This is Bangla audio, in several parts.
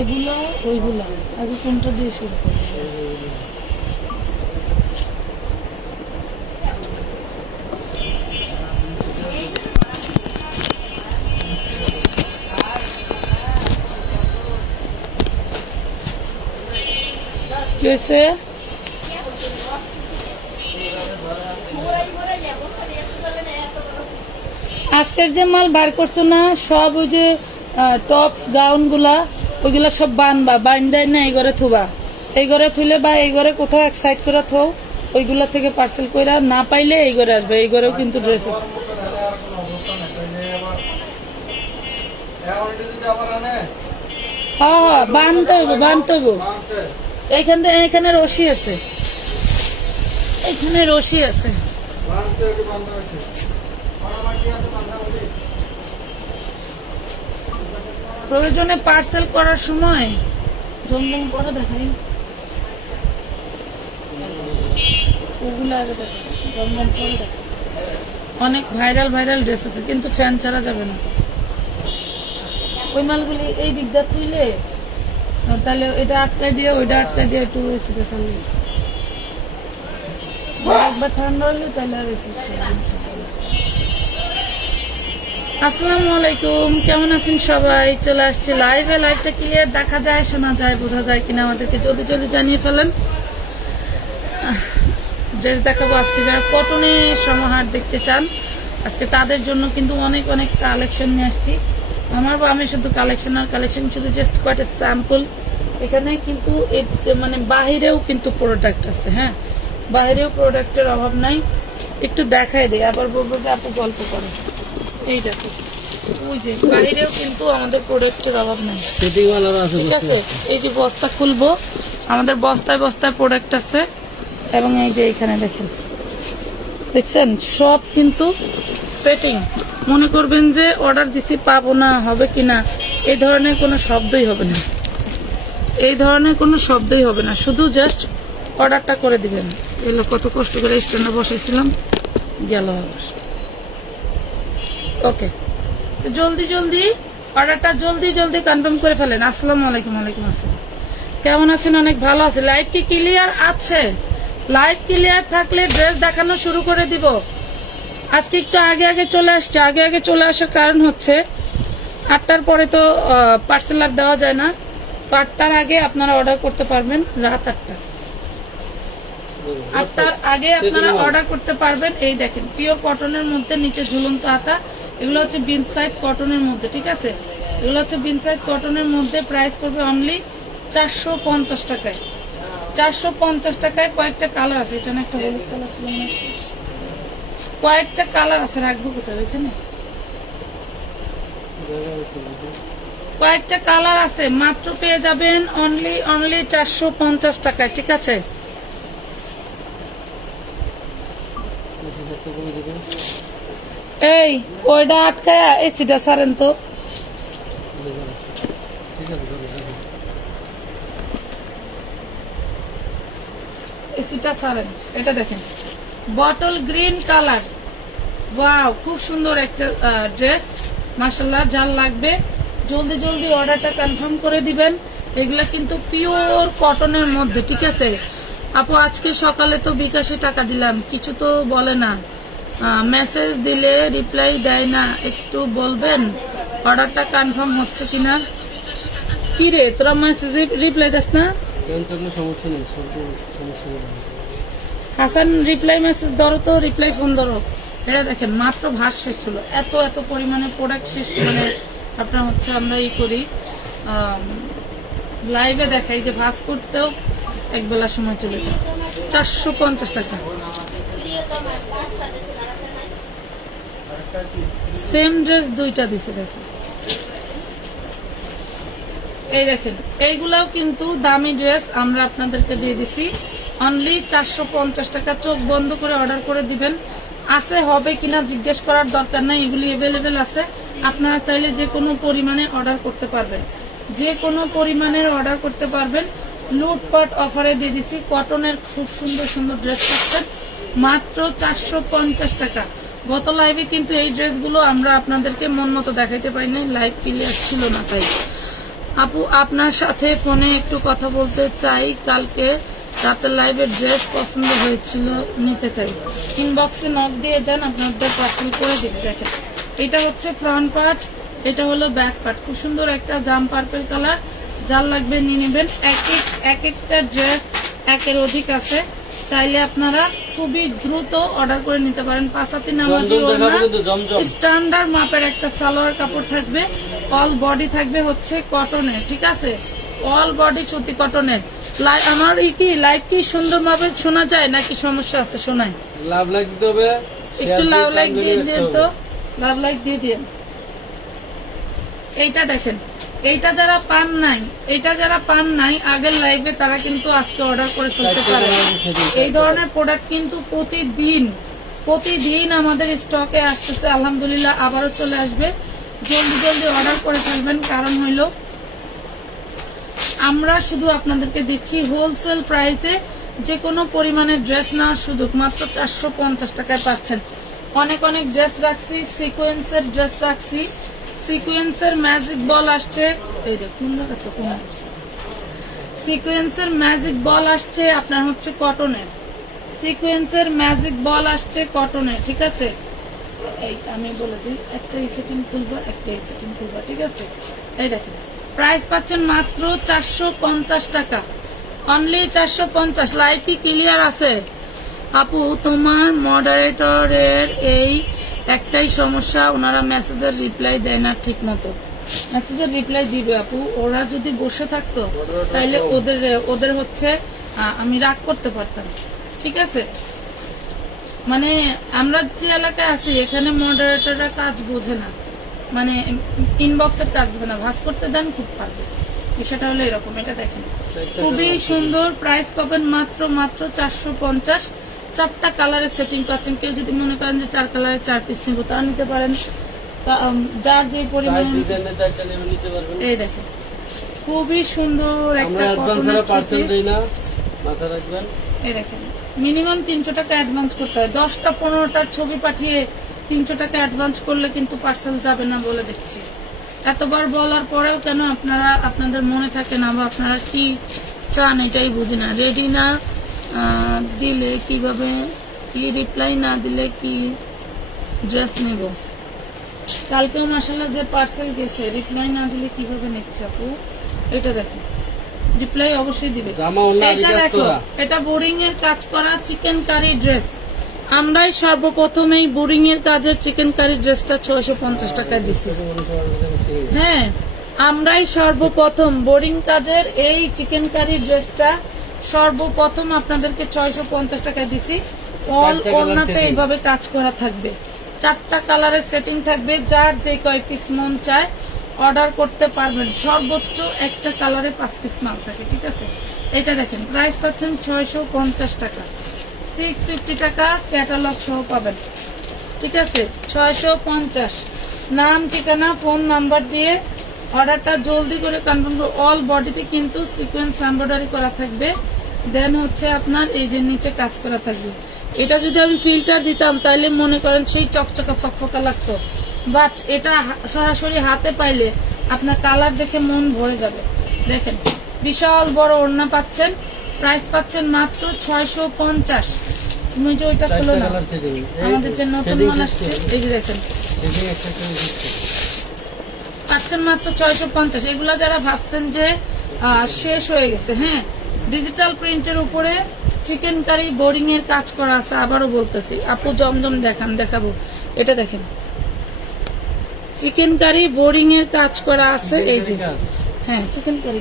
এগুলো ওইগুলো আগে কোনটা দিয়ে শুরু করবো? কি হয়েছে? আজকের যে মাল বার করছো না সব ওই যে টপস গাউন গুলা ওইগুলা সব বানবা বাইন্দাই না এই ঘরে থুবা, এই ঘরে থুলে বা এই ঘরে কোথাও এক সাইড করে থো, ওইগুলা থেকে পার্সেল করে না পাইলে এই ঘরে আসবে। এই ঘরেও কিন্তু ড্রেস আছে। হ্যাঁ বানতে হইব বানতে হইব। এখানে রশি আছে, এখানে রশি আছে। প্রয়োজনে পার্সেল করার সময় জমজম করে দেখাই, ওগুলো আগে দেখাই, জমজম করে দেখাই। অনেক ভাইরাল ভাইরাল ড্রেস আছে কিন্তু ফ্যান ছাড়া যাবে না। ওই মালগুলি এই দিকটা থুইলে তাহলে এটা আটকায় দিয়ে ওইটা আটকায় দিয়ে একটু এসিটা চালিয়ে একবার ঠান্ডা হইলে তাহলে আর এসি। আসসালামু আলাইকুম, কেমন আছেন সবাই? চলে আসছি লাইভে। লাইভটা ক্লিয়ার দেখা যায়, শোনা যায়, বোঝা যায় কিনা আমাদেরকে জলদি জলদি জানিয়ে ফেলেন। ড্রেস দেখাবো আজকে যারা কটনের সমাহার দেখতে চান, আজকে তাদের জন্য কিন্তু অনেক অনেক কালেকশন নিয়ে আসছি। আমি শুধু কালেকশন আর কালেকশন, শুধু জাস্ট কয়েকটা স্যাম্পল। এখানে কিন্তু মানে বাহিরেও কিন্তু প্রোডাক্ট আছে। হ্যাঁ, বাহিরেও প্রোডাক্টের অভাব নাই। একটু দেখাই দেয়, আবার বলবো যে আপু গল্প করে। এই দেখো, ওই যে বাহিরেও কিন্তু আমাদের প্রোডাক্টের অভাব নাই, ঠিক আছে। এই যে বস্তা খুলবো, আমাদের বস্তায় বস্তায় প্রোডাক্ট আছে। এবং এই যে এখানে দেখেন, দেখছেন সব কিন্তু সেটিং। মনে করবেন যে অর্ডার দিছি পাবো না, হবে কিনা, এই ধরনের কোনো শব্দই হবে না, এই ধরনের কোনো শব্দই হবে না। শুধু জাস্ট অর্ডারটা করে দিবেন। এগুলো কত কষ্ট করে স্ট্যান্ডে বসাইছিলাম, গেল আবার। ওকে, তো জলদি জলদি অর্ডারটা জলদি জলদি কনফার্ম করে ফেলেন। আসসালামু আলাইকুম। ওয়ালাইকুম আসসালাম, কেমন আছেন? অনেক ভালো আছে। লাইভ কি ক্লিয়ার আছে? লাইভ ক্লিয়ার থাকলে ড্রেস দেখানো শুরু করে দিব। আজকে একটু আগে আগে চলে আসছে। আগে আগে চলে আসার কারণ হচ্ছে 8টার পরে তো পার্সেল আর দেওয়া যায় না, তো 8টার আগে আপনারা অর্ডার করতে পারবেন। রাত 8টার আগে আপনারা অর্ডার করতে পারবেন। এই দেখেন পিওর কটনের মধ্যে নিচে ঝুলন্ত হাতা, এগুলো হচ্ছে বিন সাইড কটনের মধ্যে, ঠিক আছে। এগুলো হচ্ছে বিন সাইড কটনের মধ্যে। প্রাইস পড়বে অনলি 450 টাকায়। 450 টাকায় কয়েকটা কালার আছে। এটা না একটা হলুদ কালার ছিল, কয়েকটা কালার আছে, রাখবো কোথায়? এখানে কয়েকটা কালার আছে, মাত্র পেয়ে যাবেন অনলি 450 টাকায়, ঠিক আছে। এই ওইটা আটকায় এসিটা সারেন তো। এসিটা ছাড়েন। এটা দেখেন বটল গ্রিন কালার, ওয়াও খুব সুন্দর একটা ড্রেস, মাশাআল্লাহ। যার লাগবে জলদি জলদি অর্ডারটা কনফার্ম করে দিবেন। এগুলা কিন্তু পিওর কটনের মধ্যে, ঠিক আছে। আপু আজকে সকালে তো বিকাশে টাকা দিলাম, কিছু তো বলে না, মেসেজ দিলে রিপ্লাই দেয় না, একটু বলবেন অর্ডারটা কনফার্ম হচ্ছে কিনা। কি রে তোরা মেসেজে রিপ্লাই দিস না? হাসান রিপ্লাই মেসেজ ধরো তো, রিপ্লাই ফোন ধরো। এটা দেখেন মাত্র ভাস শেষ ছিল, এত এত পরিমাণে প্রোডাক্ট শেষ। মানে আপনার হচ্ছে আমরা ই করি লাইভে দেখাই যে ভাস করতেও এক বেলা সময় চলে যায়। 450 টাকা সেম ড্রেস দুইটা দিছে। দেখেন এই দেখেন, এইগুলাও কিন্তু দামি ড্রেস আমরা আপনাদেরকে দিয়ে দিছি অনলি 450 টাকা। চোখ বন্ধ করে অর্ডার করে দিবেন। আছে হবে কিনা জিজ্ঞেস করার দরকার নাই, এগুলি এভেলেবেল আছে। আপনারা চাইলে যে কোনো পরিমাণে অর্ডার করতে পারবেন, যে কোনো পরিমাণের অর্ডার করতে পারবেন। লুটপাট অফারে দিয়ে দিছি কটনের খুব সুন্দর সুন্দর ড্রেস পাচ্ছেন মাত্র 450 টাকা। গত লাইভে কিন্তু এই ড্রেসগুলো আমরা আপনাদেরকে মন মতো দেখাইতে পারি নাই, লাইভ ক্লিয়ার ছিল না, তাই আপু আপনার সাথে ফোনে একটু কথা বলতে চাই, কালকে রাতের লাইভের ড্রেস পছন্দ হয়েছিল, নিতে চাই। ইনবক্সে নক দিয়ে দেন, আপনাদের পার্সেল করে দিবে। দেখেন এটা হচ্ছে ফ্রন্ট পার্ট, এটা হলো ব্যাক পার্ট। খুব সুন্দর একটা জাম পার্পল কালার, যার লাগবে নিয়ে নেবেন। এক একটা ড্রেস একের অধিক আছে, চাইলে আপনারা খুবই দ্রুত অর্ডার করে নিতে পারেন। পাঁচাতি নামাজি স্ট্যান্ডার্ড মাপের একটা সালোয়ার কাপড় থাকবে, অল বডি থাকবে হচ্ছে কটনের, ঠিক আছে, অল বডি সুতি কটনের। আমার কি লাইভ কি সুন্দর ভাবে শোনা যায় নাকি সমস্যা আছে? শোনায় লাভ লাইক দিতে হবে, একটু লাভ লাইক দিয়ে দিন তো, লাভ লাইক দিয়ে দিন। এইটা দেখেন, এইটা যারা পান নাই আগের লাইভে, তারা কিন্তু আজকে অর্ডার করে ফেলতে পারে। এই ধরনের প্রোডাক্ট কিন্তু প্রতিদিন আমাদের স্টকে আসতেছে, আলহামদুলিল্লাহ আবারও চলে আসবে। জলদি জলদি অর্ডার করে ফেলবেন, কারণ হইল আমরা শুধু আপনাদেরকে দিচ্ছি হোলসেল প্রাইসে যে কোনো পরিমাণের ড্রেস নেওয়ার সুযোগ। মাত্র 450 টাকায় পাচ্ছেন। অনেক ড্রেস রাখছি, সিকোয়েন্সের ড্রেস রাখছি, সিকোয়েন্সের ম্যাজিক বল আসছে, এই দেখুন সিকোয়েন্সের ম্যাজিক বল আসছে আপনার হচ্ছে কটনের, সিকোয়েন্সের ম্যাজিক বল আসছে কটনের, ঠিক আছে। এই আমি বলে দিই, একটা সেটিং খুলবো, একটা সেটিং খুলবো, ঠিক আছে। এই দেখেন প্রাইস পাচ্ছেন মাত্র 450 টাকা, অনলি 450। লাইভ কি ক্লিয়ার আছে? আপু তোমার মডারেটরের এই একটাই সমস্যা, ওনারা মেসেজের রিপ্লাই দেয় না ঠিক মতো। মেসেজের রিপ্লাই দিবে আপু, ওরা যদি বসে থাকতো তাইলে ওদের হচ্ছে আমি রাগ করতে পারতাম, ঠিক আছে। মানে আমরা যে এলাকায় আছি এখানে মডারেটররা কাজ বোঝে না, মানে ইনবক্সের কাজ বোঝে না, ভাস করতে দেন খুব পারবে, বিষয়টা হলো এরকম। এটা দেখেন খুবই সুন্দর, প্রাইস পাবেন মাত্র 450। 4টা কালারের সেটিং পাচ্ছেন। কেউ যদি মনে করেন যে 4 কালারের 4 পিস নিব, তা নিতে পারেন, যার যে পরিমাণ। এই দেখেন খুবই সুন্দর একটা এই দেখেন মিনিমাম 300 টাকা অ্যাডভান্স করতে হয়। 10টা 15টার ছবি পাঠিয়ে 300 টাকা অ্যাডভান্স করলে কিন্তু পার্সেল যাবে না বলে দিচ্ছি। এতবার বলার পরেও কেন আপনাদের মনে থাকে না, বা আপনারা কি চান এটাই বুঝি না। রেডি না দিলে কিভাবে, কি রিপ্লাই না দিলে কি ড্রেস নেব? কালকেও মাশাআল্লাহ যে পার্সেল গেছে, রিপ্লাই না দিলে কিভাবে নিচ্ছে আপু? এটা দেখো, রিপ্লাই অবশ্যই দিবে। এটা দেখো, এটা বোরিং এর কাজ করা চিকেন কারি ড্রেস। আমরাই সর্বপ্রথম এই বোরিং এর কাজের চিকেন কারি ড্রেসটা 650 টাকায় দিছি। হ্যাঁ, আমরাই সর্বপ্রথম বোরিং কাজের এই চিকেন কারি ড্রেসটা সর্বপ্রথম আপনাদেরকে 650 টাকায় দিছি। অল ওড়নাতে এইভাবে কাজ করা থাকবে, 4টা কালারের সেটিং থাকবে, যার যে কয় পিস মন চায় অর্ডার করতে পারবেন। সর্বোচ্চ একটা কালারে 5 পিস মাল থাকে, ঠিক আছে। এটা দেখেন প্রাইস পাচ্ছেন 650 টাকা, 650 টাকা ক্যাটালগ সহ পাবেন, ঠিক আছে। 650, নাম ঠিকানা ফোন নাম্বার দিয়ে অর্ডারটা জলদি করে কনফার্ম করুন। অল বডিতে কিন্তু সিকোয়েন্স এমব্রয়ডারি করা থাকবে, দেন হচ্ছে আপনার এই যে নিচে কাজ করা থাকবে। এটা যদি আমি ফিল্টার দিতাম তাহলে মনে করেন সেই চকচকা ফকফকা লাগতো, বাট এটা সরাসরি হাতে পাইলে আপনার কালার দেখে মন ভরে যাবে। দেখেন বিশাল বড় ওড়না পাচ্ছেন, প্রাইস পাচ্ছেন মাত্র 650। তুমি যে ওইটা খুলো না, আমাদের যে নতুন মাল আসছে, এই যে দেখেন পাচ্ছেন মাত্র 650। এগুলা যারা ভাবছেন যে শেষ হয়ে গেছে, হ্যাঁ, ডিজিটাল প্রিন্টের উপরে চিকেন কারি বোরিং এর কাজ করা আছে। আবারও বলতেছি আপু জমজম দেখাবো, এটা দেখেন চিকেন কারি বোরিং এর কাজ করা আছে। এই যে হ্যাঁ চিকেন কারি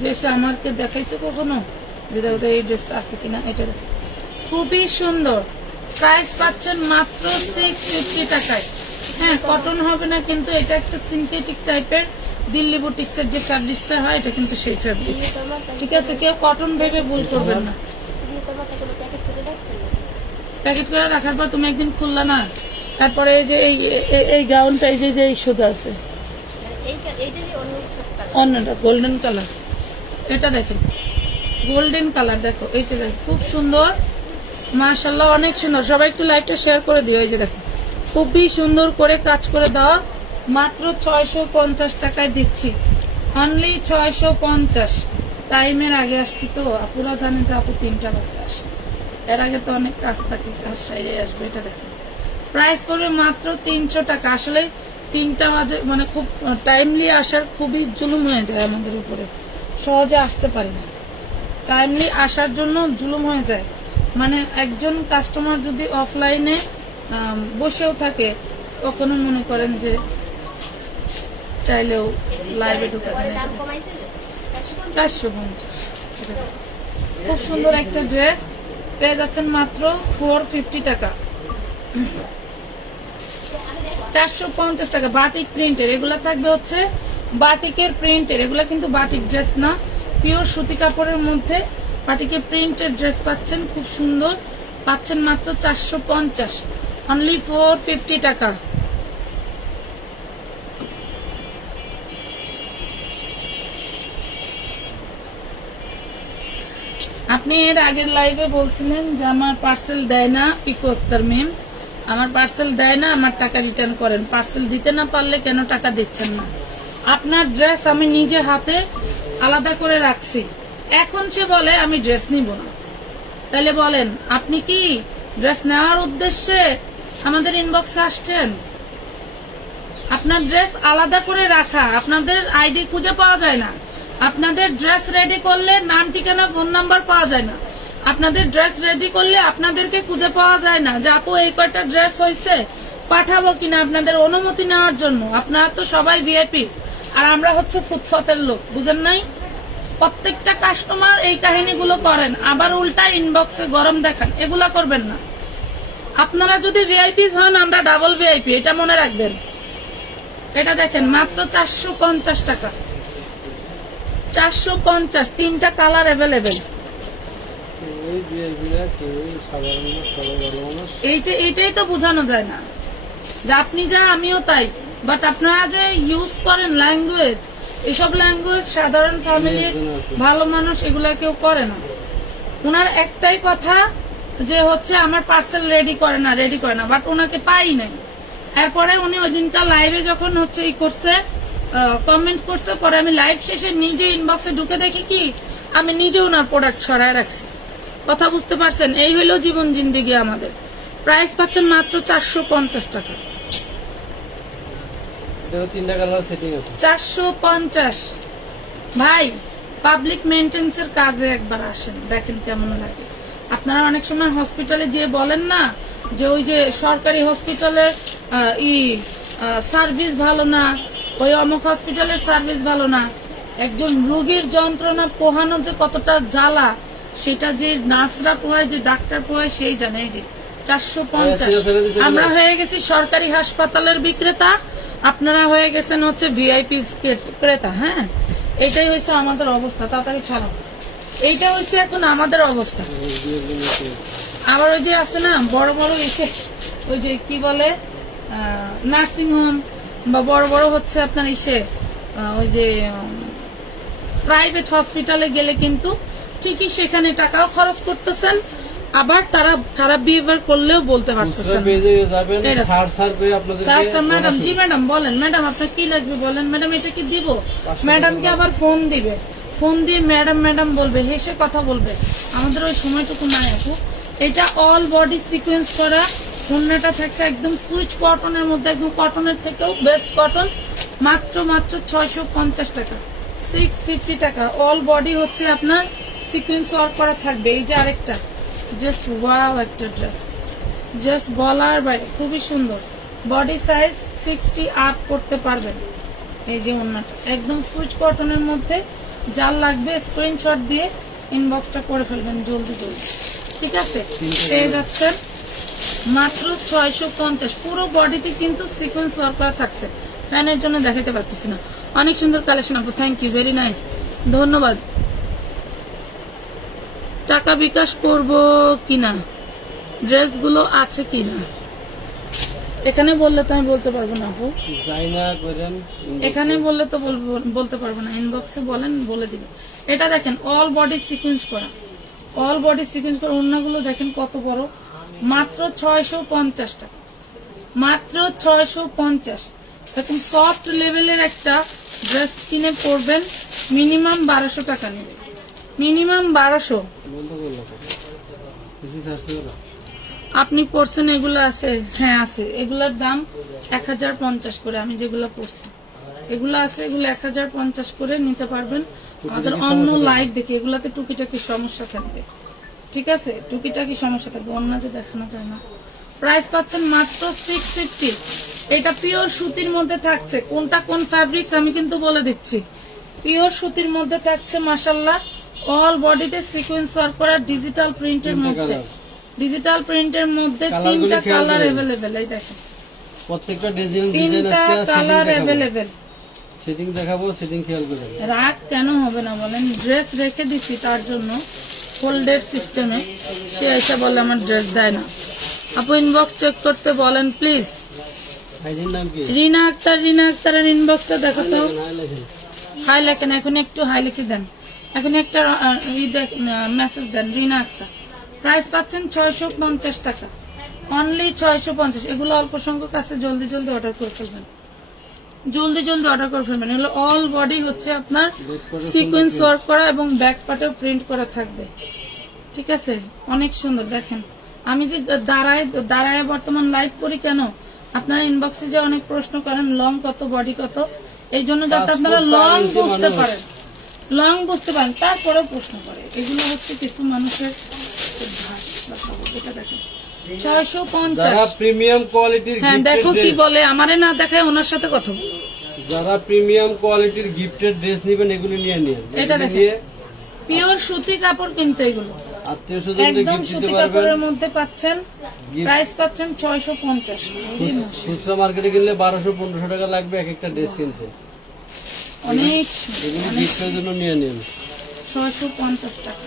ড্রেস আমাকে দেখাইছো কখনো, যে এই ড্রেসটা আছে কিনা। এটা খুবই সুন্দর, প্রাইস পাচ্ছেন মাত্র 650 টাকায়। হ্যাঁ, কটন হবে না কিন্তু এটা একটা সিনথেটিক টাইপের দিল্লি বুটিক্সের যে ফ্যাব্রিকটা হয়, এটা কিন্তু সেই ফ্যাব্রিক, ঠিক আছে। কেউ কটন ভেবে ভুল করবেন না। প্যাকেট করে রাখার পর তুমি একদিন খুললা না, তারপরে এই যে এই গাউনটা এই যে সুতা আছে, অন্যটা গোল্ডেন কালার, এটা দেখেন গোল্ডেন কালার, দেখো এইটা দেখো খুব সুন্দর, মাশাআল্লাহ অনেক সুন্দর। সবাই একটু লাইভটা শেয়ার করে দিও। এই যে দেখো খুবই সুন্দর করে কাজ করে দেওয়া, মাত্র 650 টাকায় দিচ্ছি, অনলি 650। টাইমের আগে আসছি তো, আপুরা জানেন যে আপু 3টা বাজে আসে, এর আগে তো অনেক কাজ থাকে, কাজ সাইডে আসবে। এটা দেখেন প্রাইস পড়বে মাত্র 300 টাকা। আসলে 3টা বাজে মানে খুব টাইমলি আসার খুবই জুলুম হয়ে যায় আমাদের উপরে, সহজে আসতে পারি না। টাইমলি আসার জন্য জুলুম হয়ে যায়, মানে একজন কাস্টমার যদি অফলাইনে বসেও থাকে কখনো মনে করেন যে চাইলেও লাইভে ঢুকা যায় না। 450 খুব সুন্দর একটা ড্রেস পেয়ে যাচ্ছেন মাত্র 450 টাকা। 450 টাকা বাটিক প্রিন্টের, এগুলা থাকবে হচ্ছে বাটিকের প্রিন্টের, এগুলা কিন্তু বাটিক ড্রেস না, পিওর সুতি কাপড়ের মধ্যে বাটিকের প্রিন্টের ড্রেস পাচ্ছেন, খুব সুন্দর পাচ্ছেন মাত্র 450, অনলি 450 টাকা। আপনি এর আগের লাইভে বলছিলেন যে আমার পার্সেল দেয় না, পিকো আক্তার ম্যাম আমার পার্সেল দেয় না, আমার টাকা রিটার্ন করেন। পার্সেল দিতে না পারলে কেন টাকা দিচ্ছেন না? আপনার ড্রেস আমি নিজে হাতে আলাদা করে রাখছি, এখন সে বলে আমি ড্রেস নিব না। তাহলে বলেন আপনি কি ড্রেস নেওয়ার উদ্দেশ্যে আমাদের ইনবক্সে আসছেন? আপনার ড্রেস আলাদা করে রাখা, আপনাদের আইডি খুঁজে পাওয়া যায় না, আপনাদের ড্রেস রেডি করলে নাম ঠিকানা ফোন নাম্বার পাওয়া যায় না, আপনাদের ড্রেস রেডি করলে আপনাদেরকে খুঁজে পাওয়া যায় না যে আপু এই কয়টা ড্রেস হয়েছে পাঠাবো কিনা আপনাদের অনুমতি নেওয়ার জন্য। আপনারা তো সবাই ভিআইপিস আর আমরা হচ্ছে ফুটফতের লোক, বুঝেন নাই? প্রত্যেকটা কাস্টমার এই কাহিনীগুলো করেন, আবার উল্টা ইনবক্সে গরম দেখান, এগুলা করবেন না। আপনারা যদি ভিআইপিস হন আমরা ডাবল ভিআইপি, এটা মনে রাখবেন। এটা দেখেন মাত্র 450 টাকা, 450, 3টা কালার অ্যাভেলেবেল। এইটাই তো বোঝানো যায় না যে আপনি যা আমিও তাই, বাট আপনারা যে ইউজ করেন ল্যাঙ্গুয়েজ, এসব ল্যাঙ্গুয়েজ সাধারণ ফ্যামিলির ভালো মানুষ এগুলা কেউ করে না। ওনার একটাই কথা যে হচ্ছে আমার পার্সেল রেডি করে না, বাট ওনাকে পাই নাই। এরপরে উনি ওই দিনকার লাইভে যখন হচ্ছে ই করছে, কমেন্ট করছে, পরে আমি লাইভ শেষে নিজে ইনবক্সে ঢুকে দেখি কি আমি নিজে ওনার প্রোডাক্ট ছড়ায় রাখছি। কথা বুঝতে পারছেন? এই হইল জীবন জিন্দিগি আমাদের। প্রাইস পাচ্ছেন মাত্র 450 টাকা, 450। ভাই পাবলিক মেইনটেন্স এর কাজে একবার আসেন, দেখেন কেমন লাগে। আপনারা অনেক সময় হসপিটালে যে বলেন না যে ওই যে সরকারি হসপিটালের সার্ভিস ভালো না, ওই অমুক হসপিটালের সার্ভিস ভালো না। একজন রোগীর যন্ত্রণা পোহানো যে কতটা জ্বালা, সেটা যে নার্সরা পোহায়, যে ডাক্তার পোহায় সেই জানে। এই যে 450, আমরা হয়ে গেছি সরকারি হাসপাতালের বিক্রেতা, আপনারা হয়ে গেছেন হচ্ছে ভিআইপি ক্রেতা। হ্যাঁ, এটাই হয়েছে আমাদের অবস্থা। তাড়াতাড়ি ছাড়ো, এইটা হয়েছে এখন আমাদের অবস্থা। আবার ওই যে আছে না বড় বড় এসে ওই যে কি বলে নার্সিং হোম বা বড় বড় হচ্ছে আপনার এসে ওই যে প্রাইভেট হসপিটালে গেলে কিন্তু ঠিকই সেখানে টাকাও খরচ করতেছেন, আবার তারা খারাপ বিহেভিয়ার করলেও বলতে পারতেছেন। ম্যাডাম, জি ম্যাডাম বলেন, ম্যাডাম আপনার কি লাগবে বলেন, ম্যাডাম এটা কি দিব, ম্যাডামকে আবার ফোন দিবে, ফোন দিয়ে ম্যাডাম ম্যাডাম বলবে, হেসে কথা বলবে। আমাদের ওই সময়টুকু নাই আপু। এটা অল বডি সিকোয়েন্স করা, ওড়নাটা থাকছে একদম সুইচ কটনের মধ্যে, একদম কটনের থেকেও বেস্ট কটন, মাত্র 650 টাকা, 650 টাকা। অল বডি হচ্ছে আপনার সিকোয়েন্স ওয়ার্ক করা থাকবে। এই যে আরেকটা জাস্ট ওয়াও একটা ড্রেস, জাস্ট বলার বাইরে, খুবই সুন্দর। বডি সাইজ 60 আপ করতে পারবেন। এই যে ওড়নাটা একদম সুইচ কটনের মধ্যে, যার লাগবে স্ক্রিনশট দিয়ে ইনবক্সটা করে ফেলবেন জলদি জলদি, ঠিক আছে? পেয়ে যাচ্ছেন মাত্র 650। পুরো বডিতে কিন্তু সিকোয়েন্স ওয়ার্ক করা থাকছে। ফ্যানের জন্য দেখাতে পারতেছি না। অনেক সুন্দর কালেকশন আপু, থ্যাংক ইউ, ভেরি নাইস, ধন্যবাদ। টাকা বিকাশ করব কিনা, ড্রেসগুলো আছে কিনা এখানে বললে তো আমি বলতে পারবো না আপু, এখানে বললে তো বলতে পারবো না। ইনবক্সে বলেন, বলে দিবে। এটা দেখেন অল বডি সিকোয়েন্স করা, অল বডি সিকোয়েন্স করা। ওড়নাগুলো দেখেন কত বড়, মাত্র 650 টাকা, মাত্র 650। এরকম সফট লেভেলের একটা ড্রেস কিনে পরবেন, মিনিমাম 1200 টাকা নেবে, মিনিমাম 1200। আপনি পড়ছেন এগুলো আছে? হ্যাঁ আছে, এগুলোর দাম 1050 করে। আমি যেগুলো পড়ছি এগুলো আছে, এগুলো 1050 করে নিতে পারবেন। আমাদের অন্য লাইট দেখে এগুলাতে টুকিটাকি সমস্যা থাকবে, ঠিক আছে, টুকিটাকি সমস্যা থাকবে, অন্য যে দেখানো যায় না। প্রাইস পাচ্ছেন মাত্র 650। এটা পিওর সুতির মধ্যে থাকছে, কোনটা কোন ফ্যাব্রিক্স আমি কিন্তু বলে দিচ্ছি। পিওর সুতির মধ্যে থাকছে মাশাআল্লাহ, অল বডিতে সিকোয়েন্স ওয়ার্ক করা, ডিজিটাল প্রিন্টের মধ্যে, ডিজিটাল প্রিন্টের মধ্যে 3টা কালার अवेलेबल। এই দেখেন প্রত্যেকটা ডিজাইন 3টা কালার अवेलेबल। সেটিং দেখাবো, সেটিং খেয়াল করবেন। রাগ কেন হবে না বলেন? ড্রেস রেখে দিছি তার জন্য ফোল্ডেড সিস্টেমে, সে এসে বলে আমার ড্রেস দেয় না। আপু ইনবক্স চেক করতে বলেন প্লিজ। রিনা আক্তার, রিনা আক্তারের ইনবক্সটা দেখো তো। হাই লেখেন, এখন একটু হাই লিখে দেন, এখন একটা মেসেজ দেন রিনা আক্তার। প্রাইস পাচ্ছেন 650 টাকা, অনলি 650। এগুলো অল্প সংখ্যক আছে, জলদি জলদি অর্ডার করে ফেলবেন, জলদি জলদি অর্ডার করে ফেলবেন। এগুলো অল বডি হচ্ছে আপনার সিকোয়েন্স ওয়ার্ক করা এবং ব্যাক পার্টেও প্রিন্ট করা থাকবে, ঠিক আছে, অনেক সুন্দর। দেখেন আমি যে দাঁড়ায় বর্তমান লাইভ করি কেন, আপনারা ইনবক্সে যে অনেক প্রশ্ন করেন লং কত বডি কত, এই জন্য যাতে আপনারা লং বুঝতে পারেন, লং বুঝতে পারেন তারপরেও প্রশ্ন করে। এগুলো হচ্ছে কিছু মানুষের অভ্যাস। এটা দেখেন 650 প্রিমিয়াম কোয়ালিটির। হ্যাঁ দেখো কি বলে, আমারে না দেখায় ওনার সাথে কথা বল। যারা প্রিমিয়াম কোয়ালিটির গিফটেড ড্রেস নেবেন এগুলো নিয়ে নিন। এটা দেখেন পিওর সুতি কাপড়, কিন্তু এগুলো একদম সুতি কাপড়ের মধ্যে পাচ্ছেন। প্রাইস পাচ্ছেন 650। খুচরা মার্কেটে কিনলে 1200-1500 টাকা লাগবে এক একটা ড্রেস কিনতে। অনেক গিফটের জন্য নিয়ে নিন। 650 টাকা,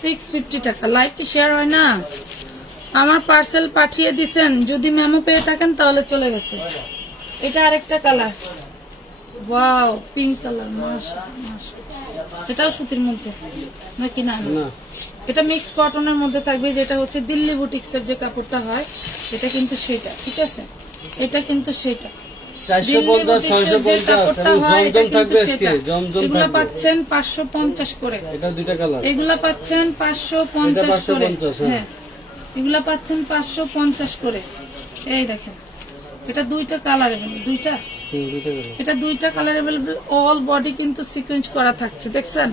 650 টাকা। লাইভ কি শেয়ার হয় না? আমার পার্সেল পাঠিয়ে দিছেন, যদি মেমো পেয়ে থাকেন তাহলে চলে গেছে। এটা আরেকটা কালার, ওয়াও পিঙ্ক কালার, মাশাআল্লাহ। এটাও সুতির মধ্যে নাকি? না, এটা মিক্সড কটনের মধ্যে থাকবে, যেটা হচ্ছে দিল্লি বুটিক্সের যে কাপড়টা হয় এটা কিন্তু সেটা, ঠিক আছে, এটা কিন্তু সেটা। 450-650 এগুলো পাচ্ছেন 550 করে। এটা দুইটা কালার, এগুলা পাচ্ছেন 550 করে। হ্যাঁ এগুলা পাচ্ছেন 550 করে। এই দেখেন এটা দুইটা কালার अवेलेबल, দুইটা, এটা দুইটা কালার अवेलेबल। অল বডি কিন্তু সিকোয়েন্স করা থাকছে, দেখছেন?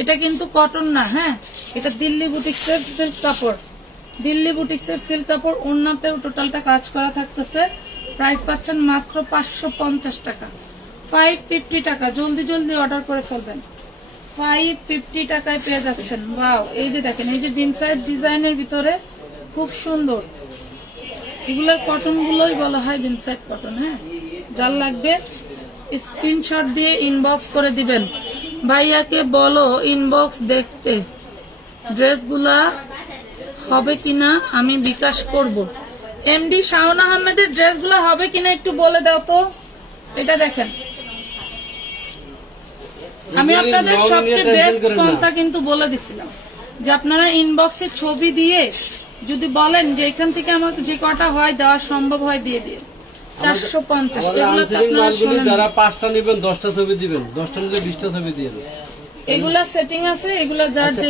এটা কিন্তু কটন না, হ্যাঁ এটা দিল্লি বুটিক্সের সিল্ক কাপড়, দিল্লি বুটিক্সের সিল্ক কাপড়। ওড়নাতেও টোটালটা কাজ করা থাকতেছে। প্রাইস পাচ্ছেন মাত্র 550 টাকা, 550 টাকা। জলদি জলদি অর্ডার করে ফেলবেন, 550 টাকায় পেয়ে যাচ্ছেন। ওয়াও, এই যে দেখেন, এই যে ভিনসাইড ডিজাইনের ভিতরে খুব সুন্দর। এগুলোর কটন গুলোই বলা হয় ভিনসাইড কটন। হ্যাঁ যার লাগবে স্ক্রিনশট দিয়ে ইনবক্স করে দিবেন। ভাইয়াকে বলো ইনবক্স দেখতে, ড্রেসগুলা হবে কিনা আমি বিকাশ করব। এমডি শাওন আহমেদের ড্রেসগুলা হবে কিনা একটু বলে দাও তো। এটা দেখেন, আমি আপনাদের সবচেয়ে বেস্ট কোনটা কিন্তু বলে দিছিলাম যে আপনারা ইনবক্সে ছবি দিয়ে যদি বলেন যে এখান থেকে আমাকে যে কটা হয় দেওয়া সম্ভব হয় দিয়ে দিয়ে 450। যারা 5টা নেবেন 10টা ছবি দিবেন, 10টা নিলে 20টা ছবি দিয়ে দেবেন। এগুলা সেটিং আছে, এগুলা যার যে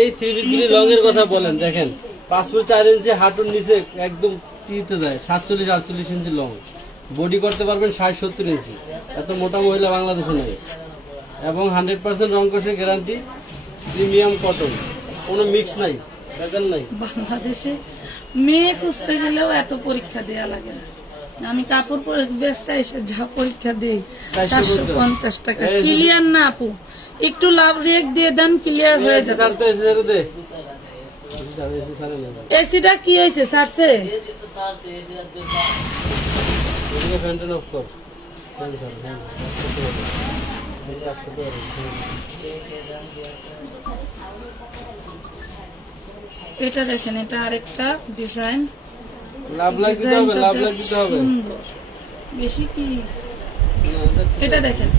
এই 3D লং এর কথা বলেন, দেখেন 5 ফুট 4 ইঞ্চি হাঁটুর নিচে একদম কিতে যায়, 47-48 ইঞ্চি লং, বডি করতে পারবেন 60-70 ইঞ্চি। এত মোটা মহিলা বাংলাদেশে নেই, এবং 100% রং কষের গ্যারান্টি, প্রিমিয়াম কটন, কোনো মিক্স নাই, ভেজাল নাই। বাংলাদেশে মেয়ে খুঁজতে গেলেও এত পরীক্ষা দেয়া লাগে না। আমি কাপড় বেচতে এসে যা পরীক্ষা দিই 450 টাকা। ক্লিয়ার না আপু? একটু লাভ রিয়েক্ট দিয়ে দেন, ক্লিয়ার হয়ে যাবে। এসিটা কি হয়েছে ছাড়ছে? এটা দেখেন, এটা আরেকটা ডিজাইন, সুন্দর বেশি কি। এটা দেখেন,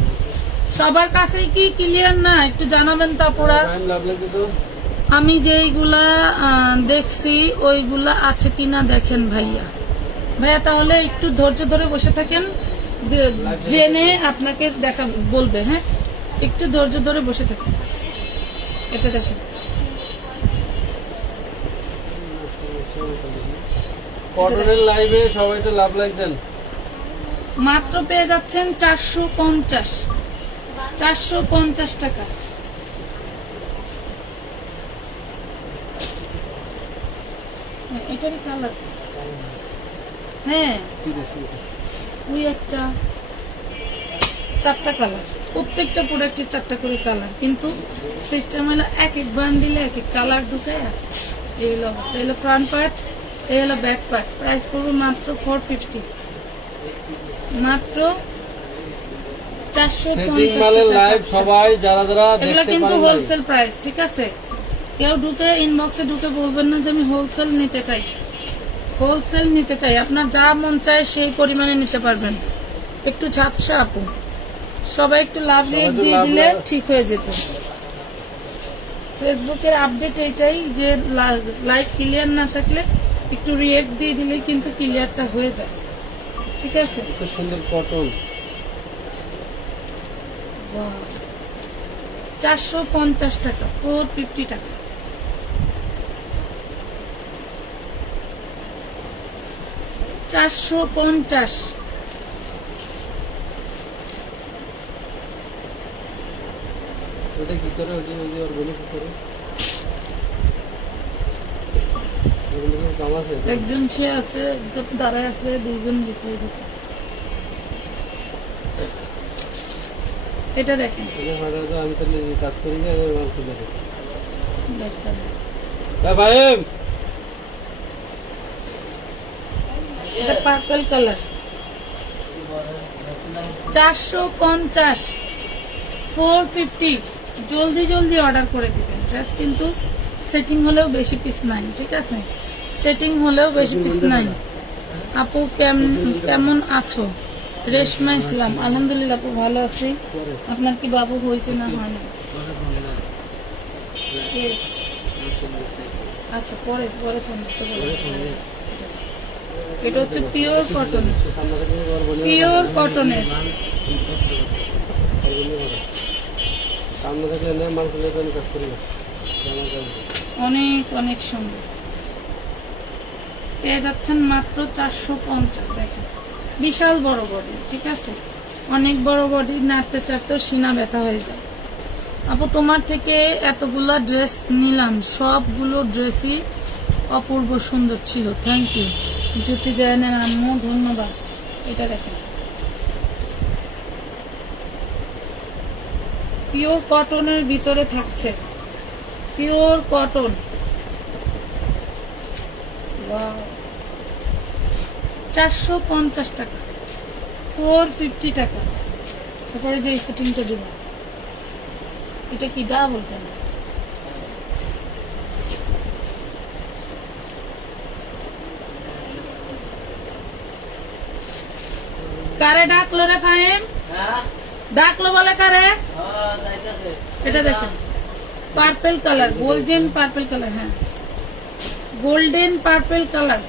সবার কাছে কি ক্লিয়ার না একটু জানাবেন তো আপনারা। আমি যেইগুলা দেখছি ওইগুলা আছে কিনা দেখেন ভাইয়া। ভাইয়া তাহলে একটু ধৈর্য ধরে বসে থাকেন, জেনে আপনাকে দেখা বলবে। হ্যাঁ, একটু ধৈর্য ধরে বসে থাকুন। এটা দেখেন, কটনের লাইভে সবাই তো লাভ লাইক দেন। মাত্র পেয়ে যাচ্ছেন 450 টাকা। এটারই কালার, হ্যাঁ ওই একটা 4টা কালার, প্রত্যেকটা প্রোডাক্টের 4টা করে কালার, কিন্তু সিস্টেম হলো এক এক বান্ডিলে এক এক কালার ঢুকায়। এই হলো অবস্থা। এলো ফ্রন্ট পার্ট, এই হলো ব্যাক পার্ট। প্রাইস পড়বে মাত্র 450, মাত্র 450 লাইভ সবাই যারা যারা এগুলো দেখতে কিন্তু পারেন হোলসেল প্রাইস, ঠিক আছে? কেউ ঢুকে ইনবক্সে ঢুকে বলবেন না যে আমি হোলসেল নিতে চাই। হোলসেল নিতে চাই, আপনার যা মন চায় সেই পরিমাণে নিতে পারবেন। একটু ঝাপসা আপু, সবাই একটু লাভ রেট দিয়ে দিলে ঠিক হয়ে যেত। ফেসবুকের আপডেট এটাই যে লাইভ ক্লিয়ার না থাকলে একটু রিয়েক্ট দিয়ে দিলে কিন্তু ক্লিয়ারটা হয়ে যায়, ঠিক আছে? এত সুন্দর কটন। 450 টাকা, 450 টাকা। $450। ওটা কি করে, ওটা যদি আর বলে কি করে দাম আছে? একজন সে আছে, দাঁড়ায় আছে, দুইজন বিক্রি দিতেছে। এটা দেখেন, আমি তাহলে কাজ করি না, খুলে দেখেন। ভাই এটা পার্পল কালার, 450, 450। জলদি জলদি অর্ডার করে দিবেন। ড্রেস কিন্তু সেটিং হলেও বেশি পিস নাই, ঠিক আছে? সেটিং হলেও বেশি পিস নাই। আপু কেমন আছো? রেশমা ইসলাম, আলহামদুলিল্লাহ আপু ভালো আছি। আপনার কি বাবু হয়েছে না হয় না? আচ্ছা, পরে পরে ফোন করতে বলবো। এটা হচ্ছে পিওর কটন, পিওর কটনের। অনেক অনেক সুন্দর পেয়ে যাচ্ছেন মাত্র 450। দেখেন, বিশাল বড় বডি, ঠিক আছে? অনেক বড় বডি, নাড়তে চাড়তেও সিনা ব্যথা হয়ে যায়। আপু তোমার থেকে এতগুলা ড্রেস নিলাম, সবগুলো ড্রেসই অপূর্ব সুন্দর ছিল, থ্যাংক ইউ। জ্যোতি জয়নের আম্মু, ধন্যবাদ। এটা দেখেন, পিওর কটনের ভিতরে থাকছে, পিওর কটন। 450 টাকা, 450 টাকা। তারপরে যে সেটিংটা দিব, এটা কি ডাবল কেন? কারে ডাকলো রে ফাহিম? ডাকলো বলে কারে? এটা দেখেন, purple colour, golden purple colour. হ্যাঁ, গোল্ডেন পার্পল কালার।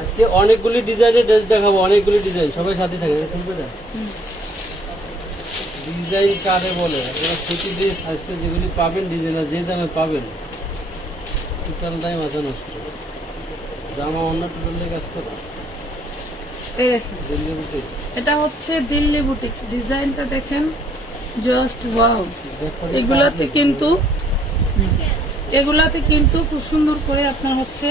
আজকে অনেকগুলি ডিজাইনের ড্রেস দেখাবো, অনেকগুলি ডিজাইন, সবাই সাথে থাকে। ডিজাইন কারে বলে? আপনারা প্রতি ড্রেস আজকে যেগুলি পাবেন ডিজাইনার যে দামে পাবেন, টোটাল দাম মাথা নষ্ট। জামা অন্য টোটাল দিয়ে কাজ করা। দিল্লি বুটিক্স, এটা হচ্ছে দিল্লি বুটিক্স। ডিজাইনটা দেখেন, জাস্ট ওয়াও। এগুলাতে কিন্তু খুব সুন্দর করে আপনার হচ্ছে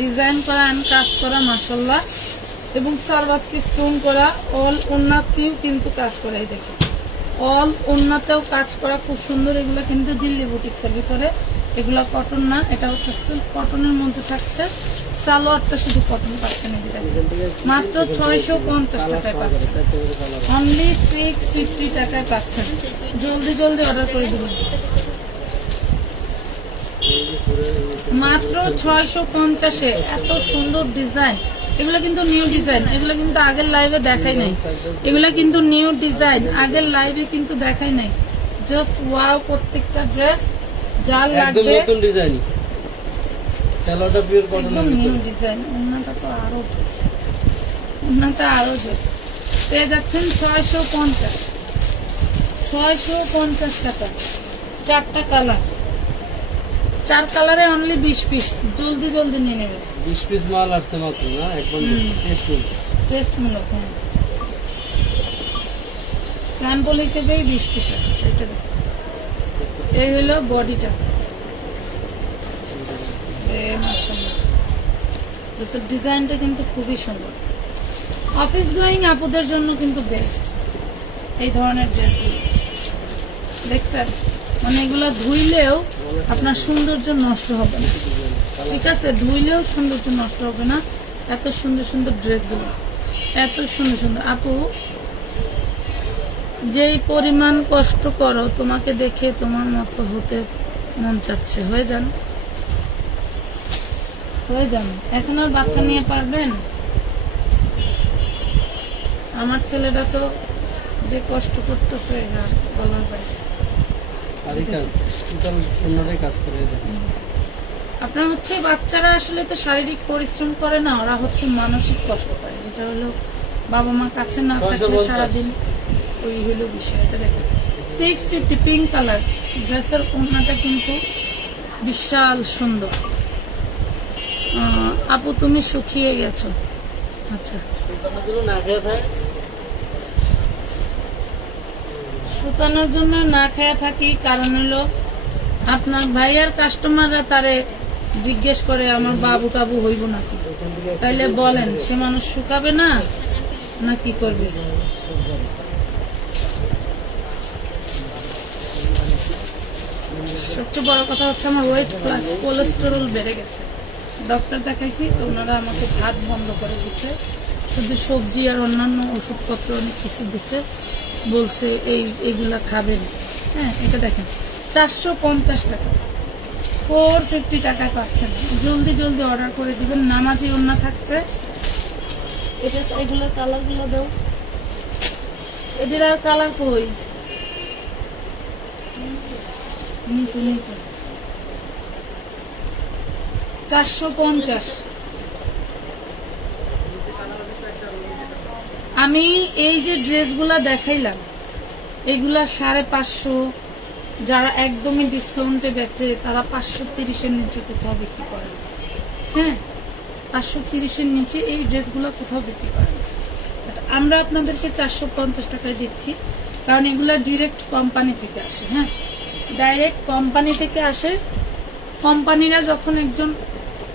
ডিজাইন করা এন্ড কাজ করা, মাশাআল্লাহ। এবং সারবাসকে স্টোন করা, অল ওন্নাতেও কিন্তু কাজ করা। এই দেখেন, অল ওন্নাতেও কাজ করা, খুব সুন্দর। এগুলা কিন্তু দিল্লি বুটিক্সের ভিতরে, এগুলা কটন না, এটা হচ্ছে সিল্ক কটনের মধ্যে থাকছে। সালোয়ারটা শুধু কটন পাচ্ছেন, এই যে মাত্র 650 টাকায় পাচ্ছেন, অনলি 650 টাকায় পাচ্ছেন। জলদি জলদি অর্ডার করে দিবেন, মাত্র 650-এ। এত সুন্দর ডিজাইন, এগুলো কিন্তু নিউ ডিজাইন, এগুলো কিন্তু আগের লাইভে দেখাই নাই। এগুলো কিন্তু নিউ ডিজাইন, আগের লাইভে কিন্তু দেখাই নাই। জাস্ট ওয়াও প্রত্যেকটা ড্রেস যার একদম লাগবে নতুন ডিজাইন, সালোয়ারটা পিওর একদম কটনের নিউ ভিতরে। ডিজাইন। ওনাটা তো আরো ড্রেস, ওনাটা আরো ড্রেস পেয়ে যাচ্ছেন 650, 650 টাকা। 4টা কালার, 4 কালারে অনলি 20 পিস। জলদি জলদি নিয়ে নেবে। 20 পিস মাল আসছে মাত্র না, একবার টেস্টমূলক। হ্যাঁ, স্যাম্পল হিসেবেই 20 পিস আসছে। এটা দেখো, এই হলো বডিটা। ডিজাইনটা কিন্তু খুবই সুন্দর। অফিস গোয়িং আপুদের জন্য কিন্তু বেস্ট এই ধরনের ড্রেসগুলো। দেখছেন, মানে এগুলো ধুইলেও আপনার সৌন্দর্য নষ্ট হবে না। ঠিক আছে, ধুইলেও সৌন্দর্য নষ্ট হবে না। এত সুন্দর সুন্দর ড্রেসগুলো, এত সুন্দর সুন্দর। আপু, যেই পরিমাণ কষ্ট করো তোমাকে দেখে তোমার মতো হতে মন চাচ্ছে। হয়ে যান, হয়ে যান। এখন আর বাচ্চা নিয়ে পারবেন? আমার ছেলেটা তো যে কষ্ট করতেছে বলার বাইরে। আপনার হচ্ছে বাচ্চারা আসলে তো শারীরিক পরিশ্রম করে না, ওরা হচ্ছে মানসিক কষ্ট করে, যেটা হলো বাবা মা কাছে না থাকলে সারাদিন ওই হলো বিষয়টা। দেখেন 650 পিঙ্ক কালার ড্রেসের ওড়নাটা কিন্তু বিশাল সুন্দর। আপু তুমি শুকিয়ে গেছো। আচ্ছা, শুকানোর জন্য না খেয়ে থাকি, কারণ হলো আপনার ভাইয়ার কাস্টমাররা তারে জিজ্ঞেস করে আমার বাবু টাবু হইব নাকি, তাইলে বলেন সে মানুষ শুকাবে না না কি করবে? সবচেয়ে বড় কথা হচ্ছে আমার ওয়েট প্লাস কোলেস্টেরল বেড়ে গেছে। ডক্টর দেখাইছি তো ওনারা আমাকে ভাত বন্ধ করে দিচ্ছে, শুধু সবজি আর অন্যান্য ওষুধপত্র অনেক কিছু দিচ্ছে, বলছে এইগুলা খাবেন। হ্যাঁ, এটা দেখেন 450 টাকা, 450 টাকায় পাচ্ছেন। জলদি জলদি অর্ডার করে দিবেন। নামাজি ওড়না থাকছে। এটা এগুলোর কালার গুলো দাও, এদের আর কালার কই? নিচে নিচে 450। আমি এই যে ড্রেসগুলা দেখাইলাম এগুলা 550। যারা একদমই ডিসকাউন্টে বেচে তারা 530-এর নিচে কোথাও বিক্রি করে না। হ্যাঁ, 530-এর নিচে এই ড্রেসগুলো কোথাও বিক্রি করে না। আমরা আপনাদেরকে 450 টাকায় দিচ্ছি, কারণ এগুলা ডিরেক্ট কোম্পানি থেকে আসে। হ্যাঁ, ডাইরেক্ট কোম্পানি থেকে আসে। কোম্পানিরা যখন একজন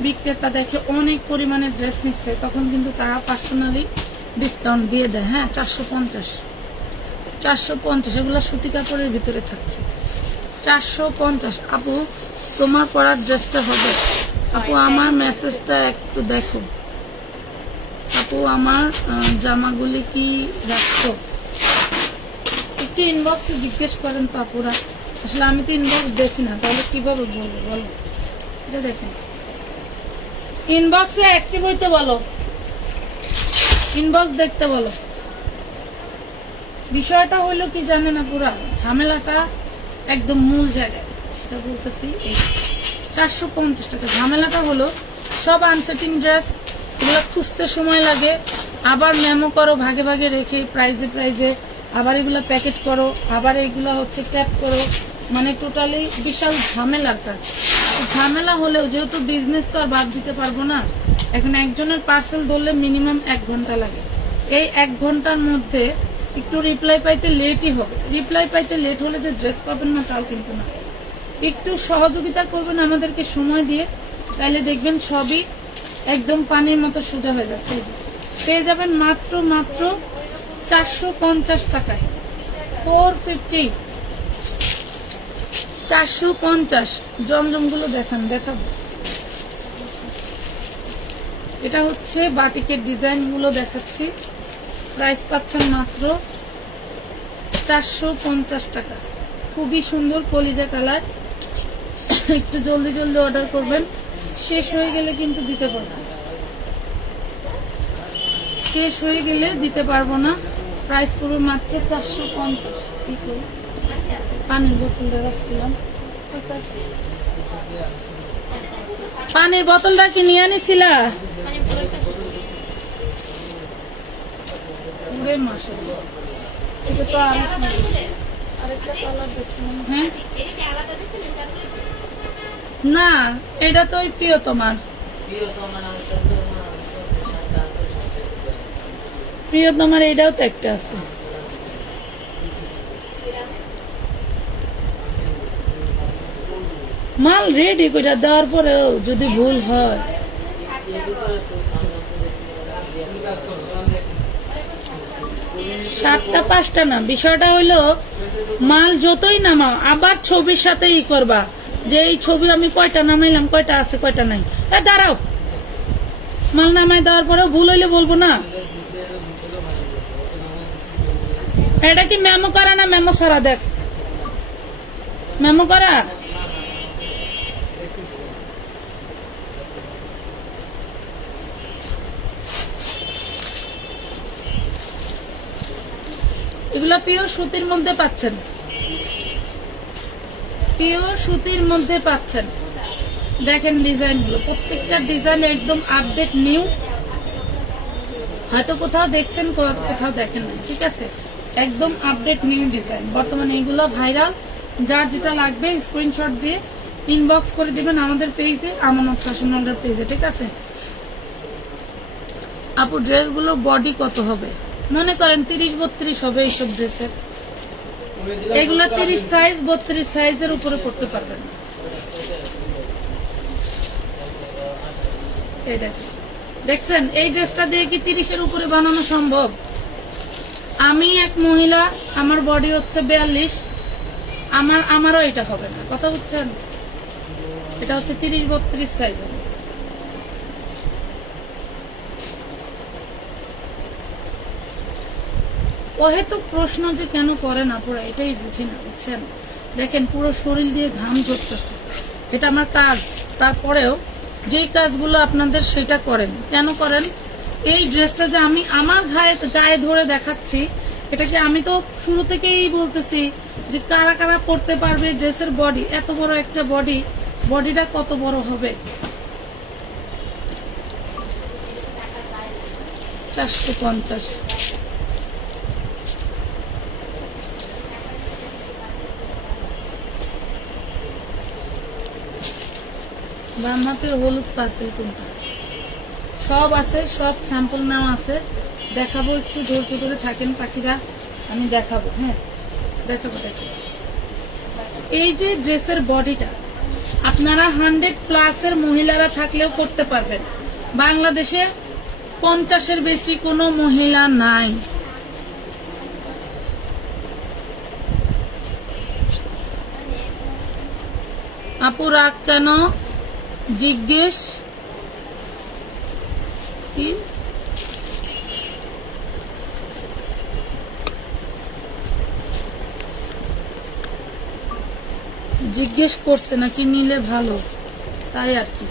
বিক্রেতা দেখে অনেক পরিমাণে ড্রেস নিচ্ছে, তখন কিন্তু তারা পার্সোনালি ডিসকাউন্ট দিয়ে দেয়। হ্যাঁ, 450 এগুলো সুতি কাপড়ের ভিতরে থাকছে। 450। আপু তোমার পরার ড্রেসটা হবে? আপু আমার মেসেজটা একটু দেখো। আপু আমার জামাগুলি কি রাখছো? একটু ইনবক্সে জিজ্ঞেস করেন তো আপুরা। আসলে আমি তো ইনবক্স দেখি না, তাহলে কিভাবে বলবো বলো? এটা দেখেন, ইনবক্সে অ্যাক্টিভ হইতে বলো, ইনবক্স দেখতে বলো। বিষয়টা হইলো কি জানেন আপুরা, ঝামেলাটা একদম মূল জায়গায়, সেটা বলতেছি। এই 450 টাকা ঝামেলাটা হলো সব আনসেটিং ড্রেস, এগুলো খুঁজতে সময় লাগে, আবার মেমো করো ভাগে ভাগে রেখে প্রাইজে প্রাইজে, আবার এগুলো প্যাকেট করো, আবার এগুলো হচ্ছে ট্যাপ করো, মানে টোটালি বিশাল ঝামেলার কাজ। ঝামেলা হলেও যেহেতু বিজনেস তো আর বাদ দিতে পারবো না, এখন একজনের পার্সেল ধরলে মিনিমাম 1 ঘন্টা লাগে। এই 1 ঘন্টার মধ্যে একটু রিপ্লাই পাইতে লেটই হবে। রিপ্লাই পাইতে লেট হলে যে ড্রেস পাবেন না তাও কিন্তু না। একটু সহযোগিতা করবেন আমাদেরকে সময় দিয়ে, তাইলে দেখবেন সবই একদম পানির মতো সোজা হয়ে যাচ্ছে। পেয়ে যাবেন মাত্র 450 টাকায়। 450, 450। জমজমগুলো দেখাবো। এটা হচ্ছে বাটিকের ডিজাইন গুলো দেখাচ্ছি। প্রাইস পাচ্ছেন মাত্র 450 টাকা। খুবই সুন্দর কলিজা কালার। একটু জলদি জলদি অর্ডার করবেন, শেষ হয়ে গেলে কিন্তু দিতে পারবো না, শেষ হয়ে গেলে দিতে পারবো না। প্রাইস পড়বে মাত্র 450। পানির বোতলটা রাখছিলাম, পানির বোতলটা কি নিয়ে আনিছিলা? এটা তো আরেকটা কালার দেখছিলাম। হ্যাঁ না, এটা তো ওই প্রিয়তমার। প্রিয়তমার এটাও তো একটা আছে। মাল রেডি করে দেওয়ার পরেও যদি ভুল হয়, 7টা 5টা না, বিষয়টা হইলো মাল যতই নামাও আবার ছবির সাথে ই করবা যে এই ছবি আমি কয়টা নামাইলাম, কয়টা আছে কয়টা নাই। দাঁড়াও, মাল নামাই দেওয়ার পরেও ভুল হইলে বলবো না। এটা কি মেমো করা না মেমো সারা? দেখ, মেমো করা। এগুলা পিওর সুতির মধ্যে পাচ্ছেন, পিওর সুতির মধ্যে পাচ্ছেন। দেখেন ডিজাইন গুলো, প্রত্যেকটা ডিজাইন একদম আপডেট নিউ। হয়তো কোথাও দেখছেন, কোথাও দেখেন না, ঠিক আছে? একদম আপডেট নিউ ডিজাইন। বর্তমানে এগুলো ভাইরাল। যার যেটা লাগবে স্ক্রিনশট দিয়ে ইনবক্স করে দিবেন আমাদের পেজে, আমানত ফ্যাশন ওয়ার্ল্ডের পেজে, ঠিক আছে? আপু ড্রেসগুলো বডি কত হবে? মনে করেন 30-32 হবে এইসব ড্রেসের। এগুলা 30 সাইজ 32 সাইজের উপরে পড়তে পারবেন। এই দেখছেন, এই ড্রেসটা দিয়ে কি 30-এর উপরে বানানো সম্ভব? আমি এক মহিলা, আমার বডি হচ্ছে 42, আমারও এটা হবে না, কথা বুঝছেন? এটা হচ্ছে 30-32 সাইজ। অহেতুক প্রশ্ন যে কেন করে না পুরো, এটাই বুঝি না, বুঝছেন? দেখেন পুরো শরীর দিয়ে ঘাম ঝরতেছে, এটা আমার কাজ। তারপরেও যেই কাজগুলো আপনাদের সেটা করেন, কেন করেন? এই ড্রেসটা যে আমি আমার গায়ে ধরে দেখাচ্ছি, এটাকে আমি তো শুরু থেকেই বলতেছি যে কারা কারা পড়তে পারবে। ড্রেসের বডি এত বড় একটা বডি, বডিটা কত বড় হবে? 450। বাম হাতের হলুদ পার্পেল কোনটা? সব আছে, সব স্যাম্পল নেওয়া আছে, দেখাবো। একটু ধৈর্য ধরে থাকেন পাখিরা, আমি দেখাবো। হ্যাঁ দেখাবো। এই যে ড্রেসের বডিটা আপনারা 100+ মহিলারা থাকলেও করতে পারবেন। বাংলাদেশে 50-এর বেশি কোনো মহিলা নাই। আপু রাগ কেন? জিজ্ঞেস কি? জিজ্ঞেস করছে নাকি নিলে ভালো, তাই আর কি।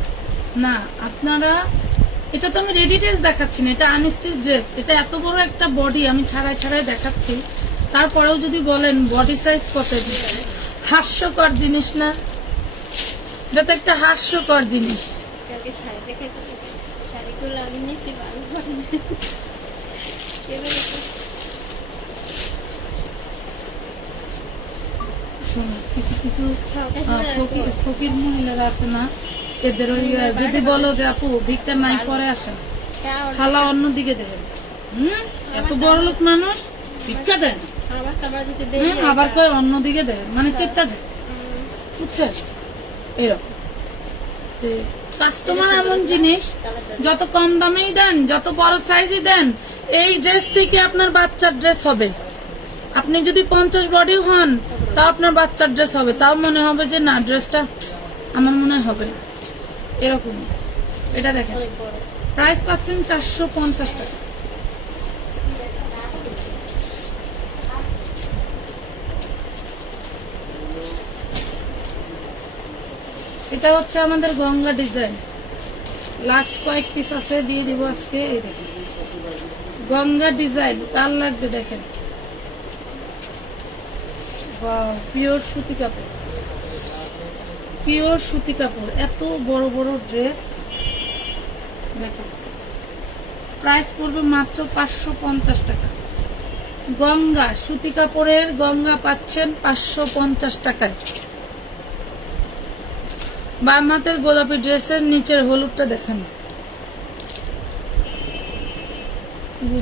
না আপনারা, এটা তো আমি রেডি ড্রেস দেখাচ্ছি না, এটা আনস্টিচ ড্রেস। এটা এত বড় একটা বডি আমি ছাড়াই দেখাচ্ছি, তারপরেও যদি বলেন বডি সাইজ কত, হাস্যকর জিনিস না? এটা তো একটা হাস্যকর জিনিস। কিছু কিছু ফকির মহিলারা আছে না, এদের ওই যদি বলো যে আপু ভিক্ষা নাই পরে আসেন, খালা অন্যদিকে দেবেন। এত বড় লোক মানুষ ভিক্ষা দেন, আবার কয় অন্যদিকে দেবেন, মানে চেপটা যায়, বুঝছেন? এরকম কাস্টমার এমন জিনিস, যত কম দামেই দেন, যত বড় সাইজই দেন, এই ড্রেস থেকে আপনার বাচ্চার ড্রেস হবে। আপনি যদি 50 বডি হন, তাও আপনার বাচ্চার ড্রেস হবে, তাও মনে হবে যে না ড্রেসটা আমার মনে হবে না, এরকম। এটা দেখেন প্রাইস পাচ্ছেন 450 টাকা। এটা হচ্ছে আমাদের গঙ্গা ডিজাইন, লাস্ট কয়েক পিস আছে, দিয়ে দিব আজকে। এই দেখেন গঙ্গা ডিজাইন, কার লাগবে দেখেন। পিওর সুতি কাপড়, পিওর সুতি কাপড়, এত বড় বড় ড্রেস দেখেন। প্রাইস পড়বে মাত্র 550 টাকা। গঙ্গা সুতি কাপড়ের গঙ্গা পাচ্ছেন 550 টাকায়। বামাতের গোলাপি ড্রেসের নিচের হলুদটা দেখেন,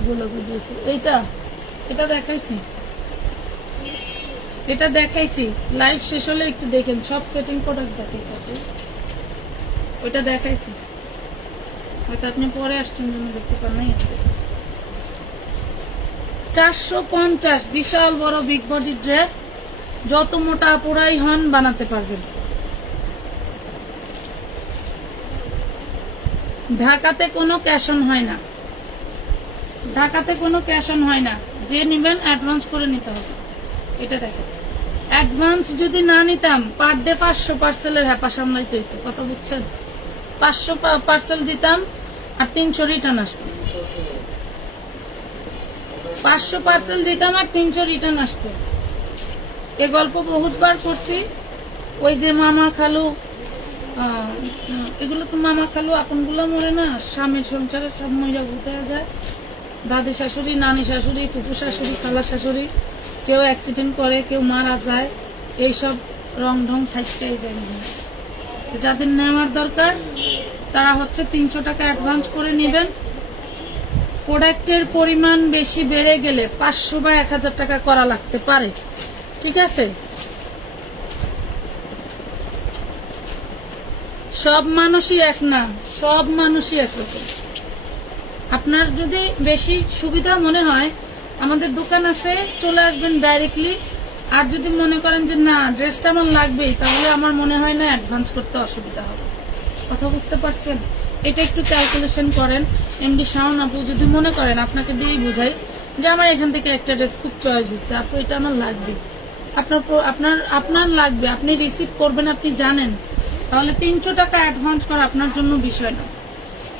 গোলাপি ড্রেস এটা দেখাইছি, এটা দেখাইছি লাইভ শেষ হলে একটু দেখেন, সব সেটিং প্রোডাক্ট দেখাইছি, ওইটা দেখাইছি, হয়তো আপনি পরে আসছেন জন্য দেখতে পান নাই। 450 বিশাল বড় বিগ বডি ড্রেস, যত মোটা আপুরাই হন বানাতে পারবেন। ঢাকাতে কোনো ক্যাশ অন হয় না, ঢাকাতে কোনো ক্যাশ অন হয় না, যে নিবেন অ্যাডভান্স করে নিতে হবে। এটা দেখেন, অ্যাডভান্স যদি না নিতাম পার ডে 500 পার্সেলের হ্যাপা সামলাইতে হইতো, কথা বুঝছেন? 500 পার্সেল দিতাম আর 300 রিটার্ন আসতো, 500 পার্সেল দিতাম আর 300 রিটার্ন আসতো। এ গল্প বহুতবার করছি। ওই যে মামা খালু, এগুলো তো মামা খালু আপনগুলো মরে না, স্বামীর সংসারে সব মহিলা ভূতে যায়, দাদি শাশুড়ি, নানি শাশুড়ি, ফুপু শাশুড়ি, খালা শাশুড়ি, কেউ অ্যাক্সিডেন্ট করে, কেউ মারা যায়, এইসব রং ঢং থাকতেই যায়। যাদের নেওয়ার দরকার তারা হচ্ছে 300 টাকা অ্যাডভান্স করে নেবেন। প্রোডাক্টের পরিমাণ বেশি বেড়ে গেলে 500 বা 1000 টাকা করা লাগতে পারে, ঠিক আছে? সব মানুষই এক না, সব মানুষই একরকম। আপনার যদি বেশি সুবিধা মনে হয় আমাদের দোকান আছে, চলে আসবেন ডাইরেক্টলি। আর যদি মনে করেন যে না ড্রেসটা আমার লাগবেই, তাহলে আমার মনে হয় না অ্যাডভান্স করতে অসুবিধা হবে। কথা বুঝতে পারছেন? এটা একটু ক্যালকুলেশন করেন। এমডি শাওন আপু যদি মনে করেন আপনাকে দিয়েই বোঝাই যে আমার এখান থেকে একটা ড্রেস খুব চয়েস হচ্ছে, আপু এটা আমার লাগবে, আপনার লাগবে, আপনি রিসিভ করবেন, আপনি জানেন, তাহলে 300 টাকা অ্যাডভান্স করা আপনার জন্য বিষয় না।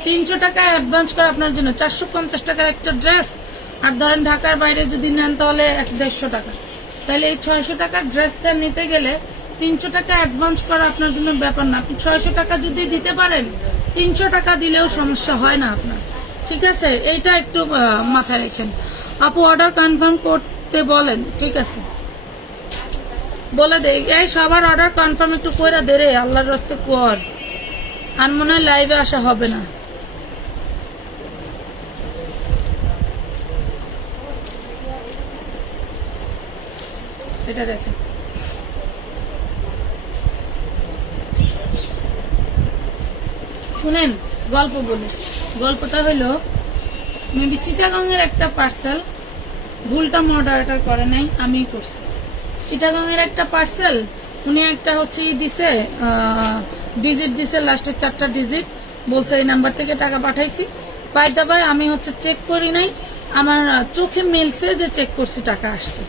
300 টাকা অ্যাডভান্স করা আপনার জন্য 450 টাকার একটা ড্রেস, আর ধরেন ঢাকার বাইরে যদি নেন তাহলে 150 টাকা, তাহলে এই 600 টাকার ড্রেসটা নিতে গেলে 300 টাকা অ্যাডভান্স করা আপনার জন্য ব্যাপার না। আপনি 600 টাকা যদি দিতে পারেন, 300 টাকা দিলেও সমস্যা হয় না আপনার, ঠিক আছে? এইটা একটু মাথায় রাখেন। আপু অর্ডার কনফার্ম করতে বলেন, ঠিক আছে? বলে দে, এই সবার অর্ডার কনফার্ম একটু করে দে রে, আল্লাহর রাস্তে কর, আর মনে হয় লাইভে আসা হবে না। এটা দেখেন, শুনেন গল্প বলি। গল্পটা হলো মেবি চিটাগং এর একটা পার্সেল, ভুলটা মডারেটর করে নাই, আমি করছি। চিটাগং এর একটা পার্সেল, উনি একটা হচ্ছে দিছে, ডিজিট দিছে, লাস্টের 4টা ডিজিট, বলছে এই নাম্বার থেকে টাকা পাঠাইছি। বাই দা বাই আমি হচ্ছে চেক করি নাই, আমার চোখে মিলছে যে চেক করছি টাকা আসছে,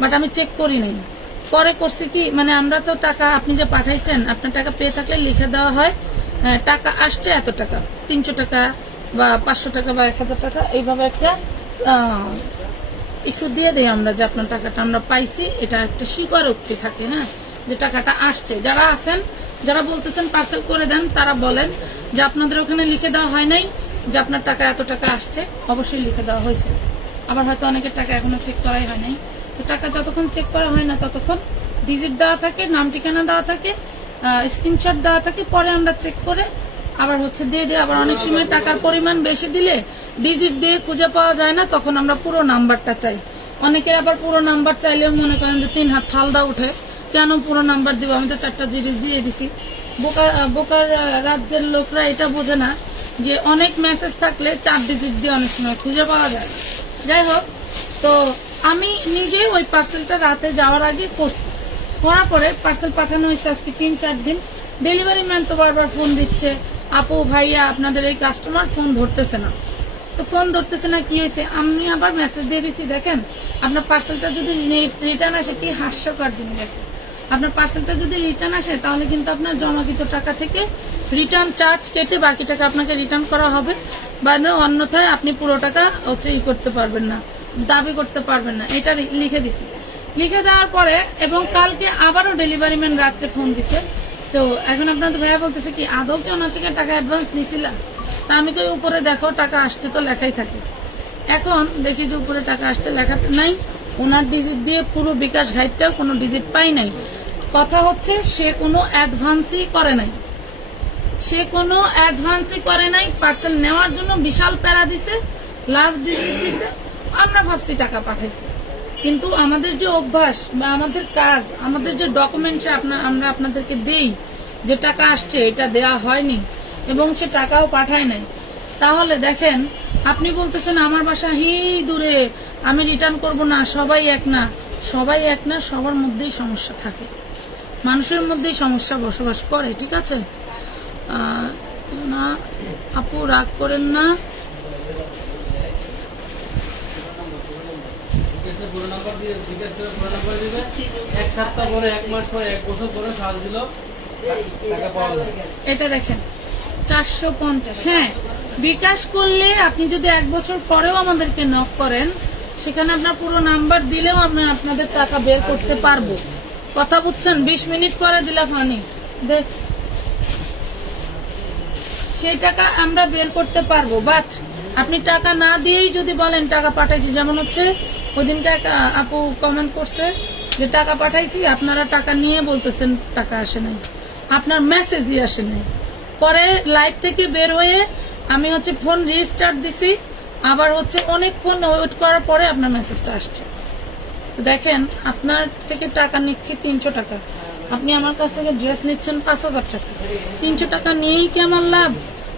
বাট আমি চেক করি নাই। পরে করছি কি, মানে আমরা তো টাকা আপনি যে পাঠাইছেন, আপনার টাকা পেয়ে থাকলে লিখে দেওয়া হয় টাকা আসছে এত টাকা, 300 টাকা বা 500 টাকা বা 1000 টাকা, এইভাবে একটা ইস্যু দিয়ে দেয় আমরা যে আপনার টাকাটা আমরা পাইছি, এটা একটা স্বীকারোক্তি থাকে, হ্যাঁ, যে টাকাটা আসছে। যারা আছেন, যারা বলতেছেন পার্সেল করে দেন, তারা বলেন যে আপনাদের ওখানে লিখে দেওয়া হয় নাই যে আপনার টাকা এত টাকা আসছে, অবশ্যই লিখে দেওয়া হয়েছে। আবার হয়তো অনেকের টাকা এখনো চেক করাই হয় নাই, তো টাকা যতক্ষণ চেক করা হয় না ততক্ষণ ডিজিট দেওয়া থাকে, নাম ঠিকানা দেওয়া থাকে, স্ক্রিনশট দেওয়া থাকে, পরে আমরা চেক করে আবার হচ্ছে দিয়ে দিই। আবার অনেক সময় টাকার পরিমাণ বেশি দিলে ডিজিট দিয়ে খুঁজে পাওয়া যায় না, তখন আমরা পুরো নাম্বারটা চাই। অনেকের আবার পুরো নাম্বার চাইলেও মনে করেন যে 3 হাত ফালদা উঠে, কেন পুরো নাম্বার দিব, আমি তো 4টা জিনিস দিয়ে দিছি। বোকার রাজ্যের লোকরা এটা বোঝে না যে অনেক মেসেজ থাকলে 4 ডিজিট দিয়ে অনেক সময় খুঁজে পাওয়া যায়। যাই হোক, তো আমি নিজে ওই পার্সেলটা রাতে যাওয়ার আগে করছি, করার পরে পার্সেল পাঠানো হয়েছে আজকে 3-4 দিন। ডেলিভারি ম্যান তো বারবার ফোন দিচ্ছে, আপু ভাইয়া আপনাদের এই কাস্টমার ফোন ধরতেছে না। তো ফোন ধরতেছে না, কি হয়েছে, আমি আবার মেসেজ দিয়ে দিচ্ছি, দেখেন আপনার পার্সেলটা যদি রিটার্ন আসে, কি হাস্যকর জিনিস, দেখেন আপনার পার্সেলটা যদি রিটার্ন আসে তাহলে কিন্তু আপনার জমাকৃত টাকা থেকে রিটার্ন চার্জ কেটে বাকি টাকা আপনাকে রিটার্ন করা হবে, বা অন্যথায় আপনি পুরো টাকা হচ্ছে করতে পারবেন না, দাবি করতে পারবেন না, এটা লিখে দিছি। লিখে দেওয়ার পরে এবং কালকে আবারও ডেলিভারি ম্যান রাত্রে ফোন দিছে। তো এখন আপনাদের ভাইয়া বলতেছে কি আদৌ কি ওনার থেকে টাকা অ্যাডভান্স নিছিলা? তা আমি কই উপরে দেখো টাকা আসছে তো লেখাই থাকে। এখন দেখি যে উপরে টাকা আসছে লেখা নাই, ওনার ডিজিট দিয়ে পুরো বিকাশ ঘাটটাও কোনো ডিজিট পাই নাই। কথা হচ্ছে সে কোনো অ্যাডভান্সই করে নাই, পার্সেল নেওয়ার জন্য বিশাল প্যারা দিছে, লাস্ট ডিজিট দিছে, আমরা ভাবছি টাকা পাঠাইছে। কিন্তু আমাদের যে অভ্যাস বা আমাদের কাজ, আমাদের যে ডকুমেন্টে আমরা আপনাদেরকে দেই যে টাকা আসছে, এটা দেয়া হয়নি এবং সে টাকাও পাঠায় নাই। তাহলে দেখেন আপনি বলতেছেন আমার বাসা দূরে, আমি রিটার্ন করব না, সবাই এক না, সবার মধ্যেই সমস্যা থাকে, মানুষের মধ্যেই সমস্যা বসবাস করে। ঠিক আছে না আপু, রাগ করেন না। এক সপ্তাহ পরে, এক মাস পরে, এক বছর পরে সাজ দিল টাকা পাওয়া যায়। এটা দেখেন 450। হ্যাঁ, বিকাশ করলে আপনি যদি 1 বছর পরেও আমাদেরকে নক করেন, সেখানে আপনার পুরো নাম্বার দিলেও আমরা আপনাদের টাকা বের করতে পারবো। কথা বুঝছেন? 20 মিনিট পরে দিলা ফানি দেখ, সেই টাকা আমরা বের করতে পারবো। বাট আপনি টাকা না দিয়েই যদি বলেন টাকা পাঠাইছি, যেমন হচ্ছে ওই দিনকে একটা আপু কমেন্ট করছে যে টাকা পাঠাইছি, আপনারা টাকা নিয়ে বলতেছেন টাকা আসে নাই, আপনার মেসেজই আসে নাই। পরে লাইভ থেকে বের হয়ে আমি হচ্ছে ফোন রিস্টার্ট দিছি, আবার হচ্ছে অনেকক্ষণ ওয়েট করার পরে আপনার মেসেজটা আসছে। দেখেন আপনার থেকে টাকা নিচ্ছি 300 টাকা, আপনি আমার কাছ থেকে ড্রেস নিচ্ছেন 5000 টাকা। 300 টাকা নিয়েই কি আমার লাভ,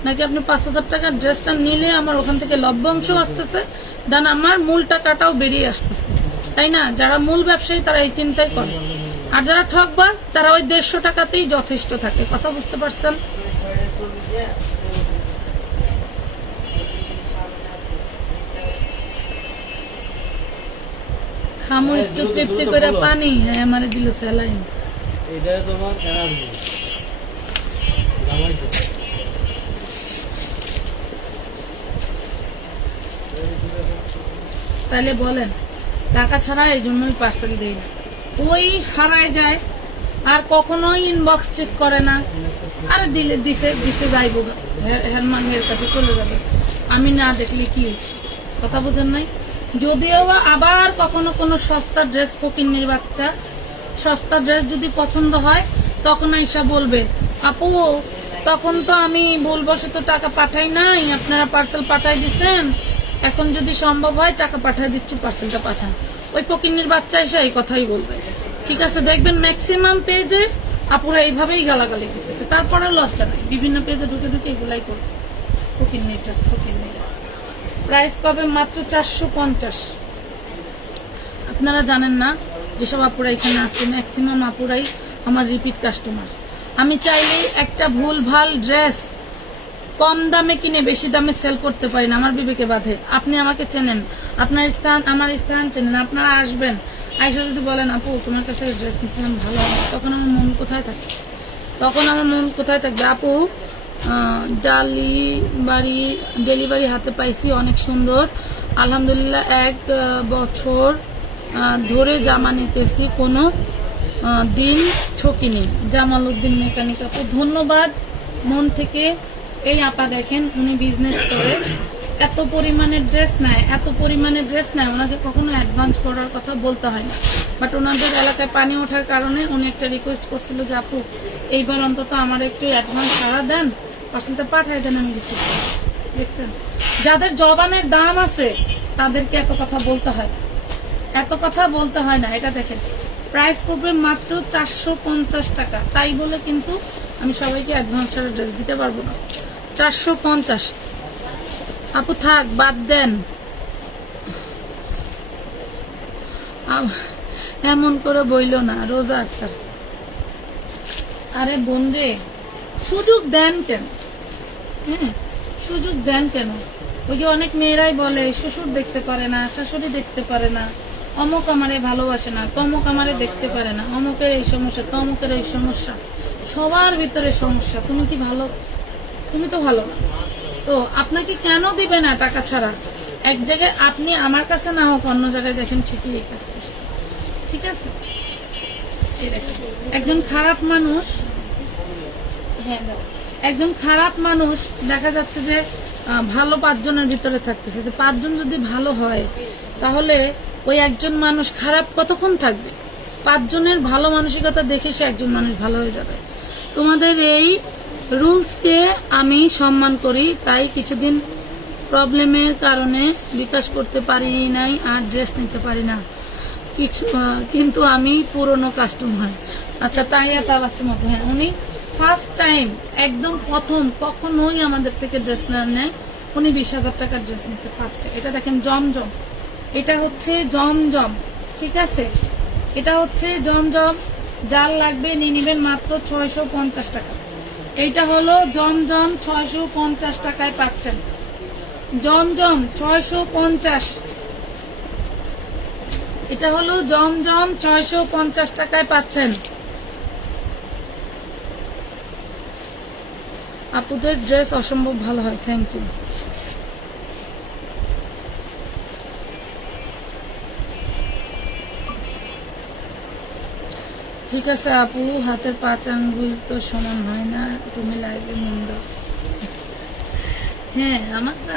নাকি আপনি 5000 টাকার ড্রেসটা নিলে আমার ওখান থেকে লভ্যাংশ আসতেছে, দেন আমার মূল টাকাটাও বেরিয়ে আসতেছে, তাই না? যারা মূল ব্যবসায়ী তারা এই চিন্তাই করে, আর যারা ঠকবাজ তারা ওই 150 টাকাতেই যথেষ্ট থাকে। কথা বুঝতে পারছেন? খামো একটু তৃপ্তি করে পানি। হ্যাঁ, আমারে দিল স্যালাইন। এটা তোমার এনার্জি জামাইছে। তাহলে বলেন টাকা ছাড়া এই জন্যই পার্সেল দেই না, ওই হারায় যায় আর কখনোই ইনবক্স চেক করে না। আরে দিলে দিছে যাইব, হেরমাঙ্গের কাছে চলে যাবে, আমি না দেখলে কি হয়েছে? কথা বোঝেন নাই? যদিও আবার কখনো কোনো সস্তা ড্রেস, ফকিন্নির বাচ্চা সস্তা ড্রেস যদি পছন্দ হয় তখন আইসা বলবে আপু তখন তো আমি ভুলবশত টাকা পাঠাই নাই, আপনারা পার্সেল পাঠাই দিচ্ছেন, এখন যদি সম্ভব হয় টাকা পাঠাই দিচ্ছি, পার্সেলটা পাঠান। ওই ফকিন্নির বাচ্চা এসে এই কথাই বলবে। ঠিক আছে, দেখবেন ম্যাক্সিমাম পেজে আপুরা এইভাবেই গালাগালি করতেছে, তারপরে লজ্জা নাই, বিভিন্ন পেজে ঢুকে ঢুকে এগুলাই করবে। ফকিন্নিটা প্রাইস পাবে মাত্র 450। আপনারা জানেন না যেসব আপুরা এখানে আছে, ম্যাক্সিমাম আপুরাই আমার রিপিট কাস্টমার। আমি চাইলেই একটা ভুল ভাল ড্রেস কম দামে কিনে বেশি দামে সেল করতে পারি না, আমার বিবেকে বাধে। আপনি আমাকে চেনেন, আপনার স্থান আমার স্থান চেনেন, আপনারা আসবেন, আইসা যদি বলেন আপু তোমার কাছে ড্রেস নিচ্ছিলাম ভালো, তখন আমার মন কোথায় থাকে? আপু ডেলিভারি হাতে পাইছি, অনেক সুন্দর আলহামদুলিল্লাহ, 1 বছর ধরে জামা নিতেছি, কোনো দিন ঠকিনি। জামাল উদ্দিন মেকানিক আপু, ধন্যবাদ মন থেকে। এই আপা দেখেন উনি বিজনেস করে, এত পরিমাণে ড্রেস নেয়, ওনাকে কখনো অ্যাডভান্স করার কথা বলতে হয় না। বাট ওনাদের এলাকায় পানি ওঠার কারণে উনি একটা রিকোয়েস্ট করছিল যে আপু এইবার অন্তত আমার একটু অ্যাডভান্স ছাড়া দেন, পার্সেলটা পাঠাই দেন, আমি রিসিভ করি। দেখছেন, যাদের জবানের দাম আছে তাদেরকে এত কথা বলতে হয় না। এটা দেখেন প্রাইস পড়বে মাত্র 450 টাকা। তাই বলে কিন্তু আমি সবাইকে অ্যাডভান্স ছাড়া ড্রেস দিতে পারবো না। 450 আপু থাক, বাদ দেন, এমন করে বইল না। রোজা আক্তার, আরে বোন রে, সুযোগ দেন কেন? হ্যাঁ, সুযোগ দেন কেন? ওই যে অনেক মেয়েরাই বলে শ্বশুর দেখতে পারে না, শাশুড়ি দেখতে পারে না, অমুক আমারে ভালোবাসে না, তমুক আমারে দেখতে পারে না, অমুকের এই সমস্যা, তমুকের এই সমস্যা, সবার ভিতরে সমস্যা। তুমি কি ভালো? তুমি তো ভালো না, তো আপনাকে কেন দিবে না টাকা ছাড়া? এক জায়গায় আপনি আমার কাছে না হোক, অন্য জায়গায় দেখেন ঠিকই এই কাজ করছে। ঠিক আছে। একজন খারাপ মানুষ দেখা যাচ্ছে যে ভালো 5 জনের ভিতরে থাকতেছে, যে 5 জন যদি ভালো হয় তাহলে ওই একজন মানুষ খারাপ কতক্ষণ থাকবে? 5 জনের ভালো মানসিকতা দেখে সে একজন মানুষ ভালো হয়ে যাবে। তোমাদের এই রুলসকে আমি সম্মান করি, তাই কিছুদিন প্রবলেমের কারণে বিকাশ করতে পারি নাই আর ড্রেস নিতে পারি না কিন্তু আমি পুরনো কাস্টমার। আচ্ছা, তাই হ্যাঁ, উনি ফার্স্ট টাইম একদম প্রথম কখনোই আমাদের থেকে ড্রেস নেয়, উনি 20,000 টাকার ড্রেস নিয়েছে ফার্স্টে। এটা দেখেন জমজম, এটা হচ্ছে জমজম, ঠিক আছে, এটা হচ্ছে জমজম। যার লাগবে নিয়ে নেবেন মাত্র 650 টাকা। এইটা হলো জমজম, 650 টাকায় পাচ্ছেন। জমজম 650, এটা হলো জমজম 650 টাকায় পাচ্ছেন। আপুদের ড্রেস অসম্ভব ভালো হয়, থ্যাংক ইউ। ঠিক আছে আপু, হাতের 5 আঙ্গুল তো সমান হয় না, তুমি লাইভে মন দাও। হ্যাঁ,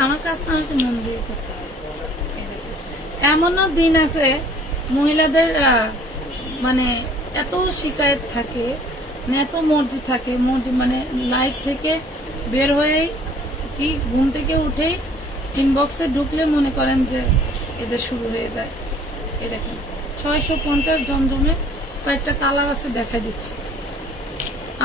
আমার কাজ তো আমাকে মন দিয়ে করতে হবে। এমনও দিন আছে মহিলাদের মানে এত শিকায়ত থাকে, এত মর্জি থাকে, মানে লাইভ থেকে বের হয়ে কি ঘুম থেকে উঠেই ইনবক্সে ঢুকলে মনে করেন যে এদের শুরু হয়ে যায়। এ দেখেন 650 জমজমে কয়েকটা কালার আছে, দেখা দিচ্ছি।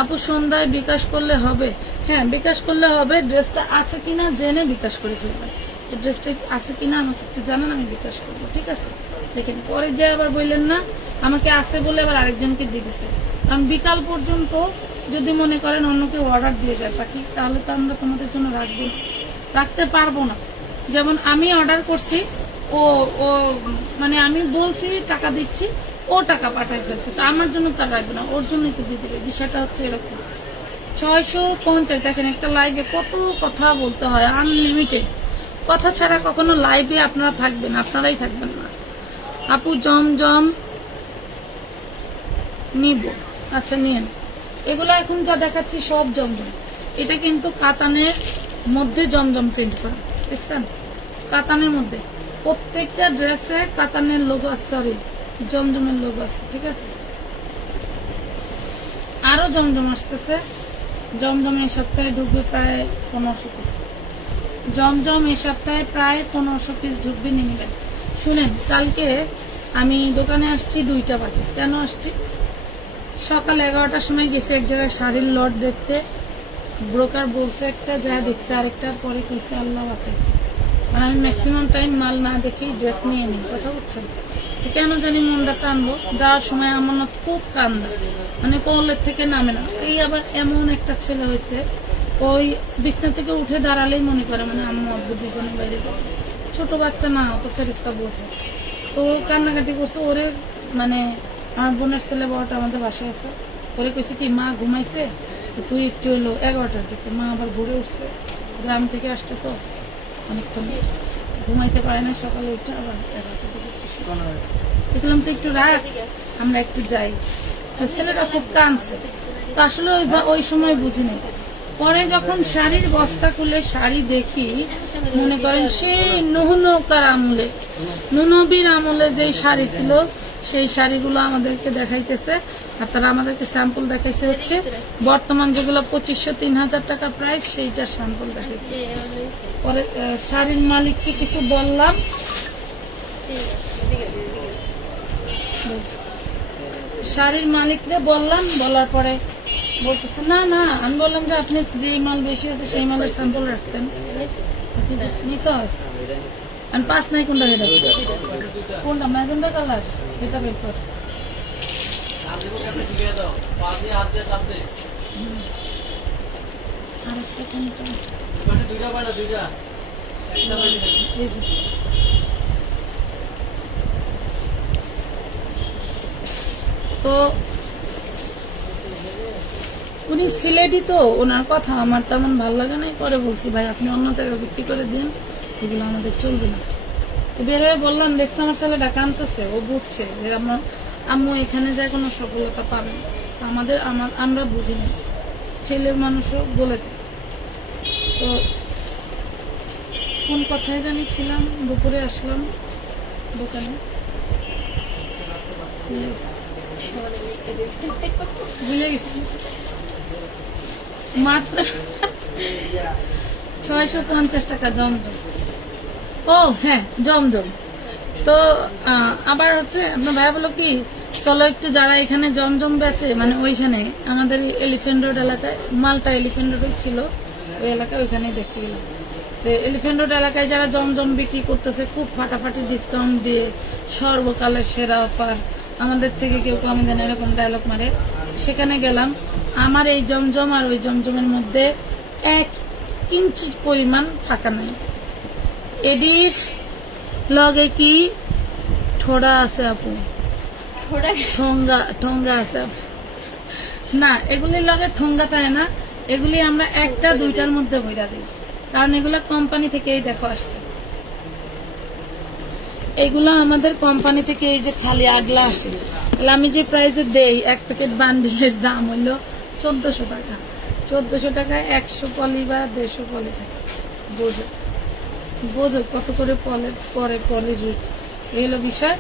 আপু সন্ধ্যায় বিকাশ করলে হবে? হ্যাঁ, বিকাশ করলে হবে। ড্রেসটা আছে কিনা জেনে বিকাশ করে ফেলবেন। এই ড্রেসটা আছে কিনা আমাকে একটু জানান, আমি বিকাশ করবো, ঠিক আছে। দেখেন পরে যে আবার বললেন না আমাকে আছে বলে আবার আরেকজনকে দিয়ে দিচ্ছে। কারণ বিকাল পর্যন্ত যদি মনে করেন অন্য কেউ অর্ডার দিয়ে যায় পাখি, তাহলে তো আমরা তোমাদের জন্য রাখতে পারবো না। যেমন আমি অর্ডার করছি, ও মানে আমি বলছি টাকা দিচ্ছি, ও টাকা পাঠায় ফেলছে, তো আমার জন্য তার রাখবে না, ওর জন্যই তো দিয়ে দেবে। বিষয়টা হচ্ছে এরকম। 650, দেখেন একটা লাইভে কত কথা বলতে হয়, আনলিমিটেড কথা ছাড়া কখনো লাইভে আপনারা থাকবেন, আপনারাই থাকবেন না। আপু জমজম নিব? আচ্ছা নিন। এগুলো এখন যা দেখাচ্ছি সব জমজম। এটা কিন্তু কাতানের মধ্যে জমজম প্রিন্ট করা, দেখছেন, কাতানের মধ্যে। প্রত্যেকটা ড্রেসে কাতানের লোগো আছে, সরি জমজমের লোগো আছে, ঠিক আছে। আরো জমজম আসতেছে। জমজম এই সপ্তাহে ঢুকবে প্রায় 1500 পিস। জমজম এই সপ্তাহে প্রায় 1500 পিস ঢুকবে, নিয়ে নেবেন। শুনেন, কালকে আমি দোকানে আসছি 2টা বাজে। কেন আসছি? সকাল 11টার সময় গেছি এক জায়গায় শাড়ির লট দেখতে। ব্রোকার বলছে একটা, যা দেখছে আরেকটা, পরে কইছে আল্লাহ বাঁচাইছে। আর আমি ম্যাক্সিমাম টাইম মাল না দেখেই ড্রেস নিয়ে নিই, কথা বুঝছেন। কেন জানি মনটা টানলো। যাওয়ার সময় আমার না খুব কান্দা, মানে কোলের থেকে নামে না। এই আবার এমন একটা ছেলে হয়েছে, ওই বিছনা থেকে উঠে দাঁড়ালেই মনে করে মানে আম্মু আব্বু দুজনে বাইরে গেল। ছোট বাচ্চা না, তো ফেরেস্তা বোঝে। তো কান্নাকাটি করছে। ওরে মানে আমার বোনের ছেলে বড়টা আমাদের বাসায় আছে, ওরে কইছে কি মা ঘুমাইছে, তুই একটু হলো 11টার দিকে। মা আবার ঘুরে উঠছে, গ্রাম থেকে আসছে তো অনেকক্ষণ ঘুমাইতে পারে না, সকালে উঠে আবার 11টার দিকে দেখলাম তো একটু রাত, আমরা একটু যাই। ছেলেটা খুব কাঁদছে, তো আসলে ওই সময় বুঝিনি। পরে যখন শাড়ির বস্তা খুলে শাড়ি দেখি, মনে করেন সেই নৌকার আমলে, নবীর আমলে যেই শাড়ি ছিল সেই শাড়িগুলো আমাদেরকে দেখাইতেছে। আর তারা আমাদেরকে স্যাম্পল দেখাইছে হচ্ছে বর্তমান যেগুলো 2500-3000 টাকা প্রাইস, সেইটার স্যাম্পল দেখাইছে। পরে শাড়ির মালিককে কিছু বললাম, শাড়ির মালিককে বললাম, বলার পরে বলতেছে না না। আমি বললাম যে আপনি যে মাল বেশি আছে সেই মালের স্যাম্পল রাখতেন, নিতে হয়। 5 নাই কোনটা? এটা কোনটা? ম্যাজেন্ডা কালার, এটা বের কর। আরেকটা কোনটা? তো উনি সিলেটি, তো ওনার কথা আমার তেমন ভালো লাগে না। পরে বলছি ভাই আপনি অন্য জায়গায় বিক্রি করে দিন, এগুলো আমাদের চলবে না। বের হয়ে বললাম, দেখছে আমার ছেলেটা কাঁদতেছে, ও বুঝছে যে আম্মু এখানে যায় কোনো সফলতা পাবে না। আমরা বুঝি না, ছেলে মানুষও বলে দেয়। তো কোন কথায় জানি ছিলাম, দুপুরে আসলাম দোকানে, ভুলে গেছি। মাত্র 650 টাকা জমজম। ও হ্যাঁ, জমজম। তো আবার হচ্ছে আপনার ভাই বলো কি, চলো একটু যারা এখানে জমজম বেচে, মানে ওইখানে আমাদের এলিফ্যান্ট রোড এলাকায়, মালটা এলিফ্যান্ট রোড ছিল ওই এলাকায়, ওইখানে দেখতে গেলাম। এলিফ্যান্ট রোড এলাকায় যারা জমজম বিক্রি করতেছে খুব ফাটাফাটি ডিসকাউন্ট দিয়ে, সর্বকালের সেরা অফার, আমাদের থেকে কেউ কমে দেন, এরকম ডায়লগ মারে। সেখানে গেলাম, আমার এই জমজম আর ওই জমজমের মধ্যে 1 ইঞ্চি পরিমাণ ফাঁকা নাই। এডির লগে কি ঠোড়া আছে আপু, ঠোঙ্গা আছে আপু। না, এগুলির লগে ঠোঙ্গা থাকে না, এগুলি আমরা 1টা 2টার মধ্যে বইরা দিই, কারণ এগুলা কোম্পানি থেকে এই দেখো আসছে, এগুলা আমাদের কোম্পানি থেকে এই যে খালি আগলা আসে। তাহলে আমি যে প্রাইসে দেই, 1 প্যাকেট বান্ডিলের দাম হইল 1400 টাকা। 1400 টাকায় 100 পলি বা 150 পলি থাকে। বোঝো কত করে পরে পলি জুট। এই হলো বিষয়।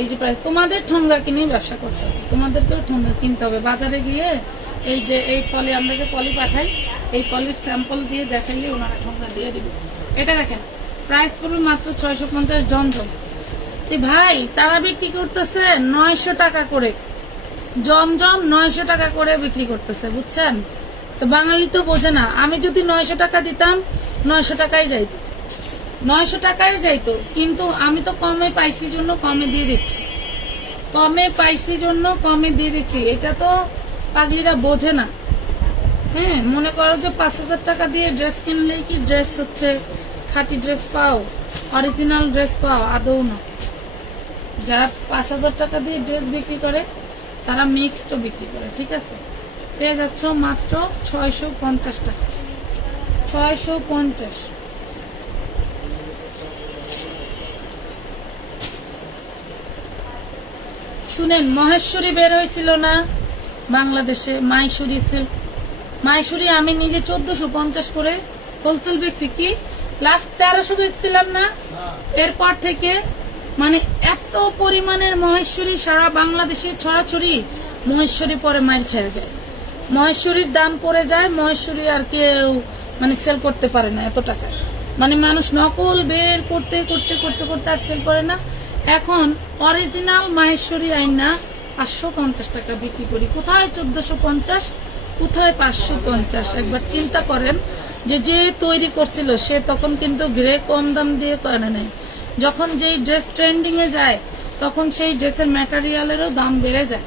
এই যে প্রাইস, তোমাদের ঠোঙ্গা কিনে ব্যবসা করতে হবে, তোমাদেরকেও ঠোঙ্গা কিনতে হবে। বাজারে গিয়ে এই যে এই পলি, আমরা যে পলি পাঠাই, এই পলির স্যাম্পল দিয়ে দেখাইলে ওনারা ঠোঙ্গা দিয়ে দিবে। এটা দেখেন, প্রাইস পড়বে মাত্র 650 জমজম। ভাই তারা বিক্রি করতেছে 900 টাকা করে, জমজম 900 টাকা করে বিক্রি করতেছে, বুঝছেন? তো বাঙালি তো বোঝে না। আমি যদি 900 টাকা দিতাম, 900 টাকায় যাইতো, 900 টাকায় যাইতো। কিন্তু আমি তো কমে পাইছি জন্য কমে দিয়ে দিচ্ছি, এটা তো পাগলিরা বোঝে না। হ্যাঁ, মনে করো যে 5000 টাকা দিয়ে ড্রেস কিনলেই কি ড্রেস হচ্ছে, খাঁটি ড্রেস পাও, অরিজিনাল ড্রেস পাও? আদৌ না। যারা 5000 টাকা দিয়ে ড্রেস বিক্রি করে তারা মিক্সড বিক্রি করে, ঠিক আছে? পেয়ে যাচ্ছ মাত্র 650 টাকা, 650। শুনেন, মহেশ্বরী বের হয়েছিল না বাংলাদেশে, মাইশুরি আমি নিজে 1450 করে হোলসেল বেচছি, কি লাস্ট 1300 বেচছিলাম না? এরপর থেকে মানে এত পরিমাণের মহেশ্বরী সারা বাংলাদেশে ছড়াছড়ি, মহেশ্বরী পরে মাইর খেয়ে যায়, মহেশ্বরীর দাম পড়ে যায়, মহেশ্বরী আর কেউ মানে সেল করতে পারে না এত টাকা। মানে মানুষ নকল বের করতে করতে করতে করতে আর সেল করে না। এখন অরিজিনাল মহেশ্বরী আইনা 550 টাকা বিক্রি করি। কোথায় 1450, কোথায় 550? একবার চিন্তা করেন যে যে তৈরি করছিল সে তখন কিন্তু গ্রে কম দাম দিয়ে করে নেয়। যখন যেই ড্রেস ট্রেন্ডিং এ যায় তখন সেই ড্রেসের ম্যাটেরিয়ালেরও দাম বেড়ে যায়,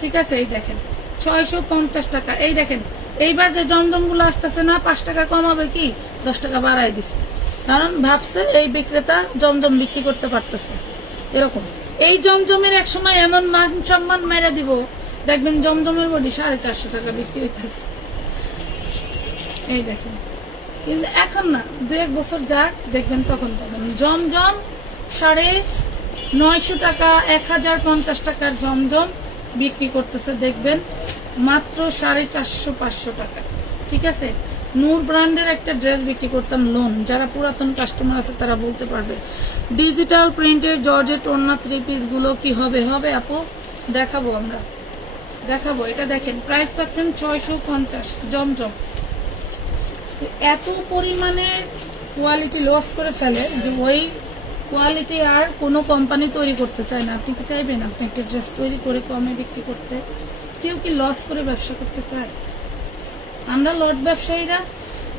ঠিক আছে? এই দেখেন 650 টাকা। এই দেখেন এইবার যে জমজম গুলো আসতেছে না, 5 টাকা কমাবে কি 10 টাকা বাড়াই দিছে, কারণ ভাবছে এই বিক্রেতা জমজম বিক্রি করতে পারতেছে। এরকম এই জমজমের এক সময় এমন মান সম্মান মেরে দিব, দেখবেন জমজমের বডি 450 টাকা বিক্রি হইতেছে। এই দেখেন, কিন্তু এখন না, 2-1 বছর যাক দেখবেন তখন পাবেন জমজম 950 টাকা, 1050 টাকার জমজম বিক্রি করতেছে, দেখবেন মাত্র 450-500 টাকা, ঠিক আছে? নূর ব্র্যান্ডের একটা ড্রেস বিক্রি করতাম লোন, যারা পুরাতন কাস্টমার আছে তারা বলতে পারবে। ডিজিটাল প্রিন্টের জর্জেট ওড়না 3 পিস গুলো কি হবে? হবে আপু, দেখাবো, আমরা দেখাবো। এটা দেখেন, প্রাইস পাচ্ছেন 650 জমজম। এত পরিমাণে কোয়ালিটি লস করে ফেলে যে ওই কোয়ালিটি আর কোনো কোম্পানি তৈরি করতে চায় না। আপনি কি চাইবেন আপনি একটা ড্রেস তৈরি করে কমে বিক্রি করতে? কেউ কি লস করে ব্যবসা করতে চায়? আমরা লট ব্যবসায়ীরা,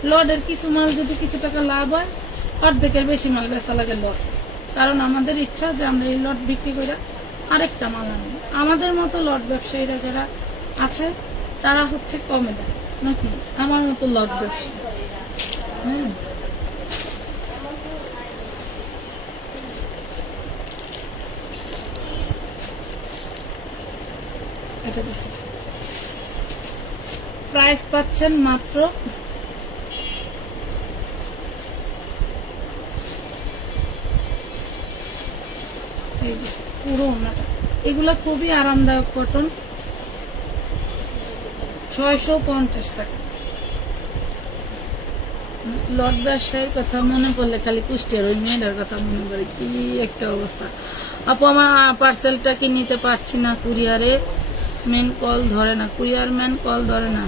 লটের কিছু মাল যদি কিছু টাকা লাভ হয়, অর্ধেকের বেশি মাল বেচা লাগে লস, কারণ আমাদের ইচ্ছা যে আমরা এই লট বিক্রি করে আরেকটা মাল আনবো। আমাদের মতো লট ব্যবসায়ীরা যারা আছে তারা হচ্ছে কমে দেয়, নাকি আমার মতো লট ব্যবসায়ী। এটা দেখেন, প্রাইস পাচ্ছেন মাত্র পুরো ওনাটা এগুলা খুবই আরামদায়ক কটন, 650 টাকা। লট ব্যবসায়ের কথা মনে পড়লে খালি কুষ্টিয়ার ওই মেয়েটার কথা মনে পড়ে, কি একটা অবস্থা। আপু আমার পার্সেলটা কি নিতে পারছি না, কুরিয়ারে মেন কল ধরে না, কুরিয়ার ম্যান কল ধরে না।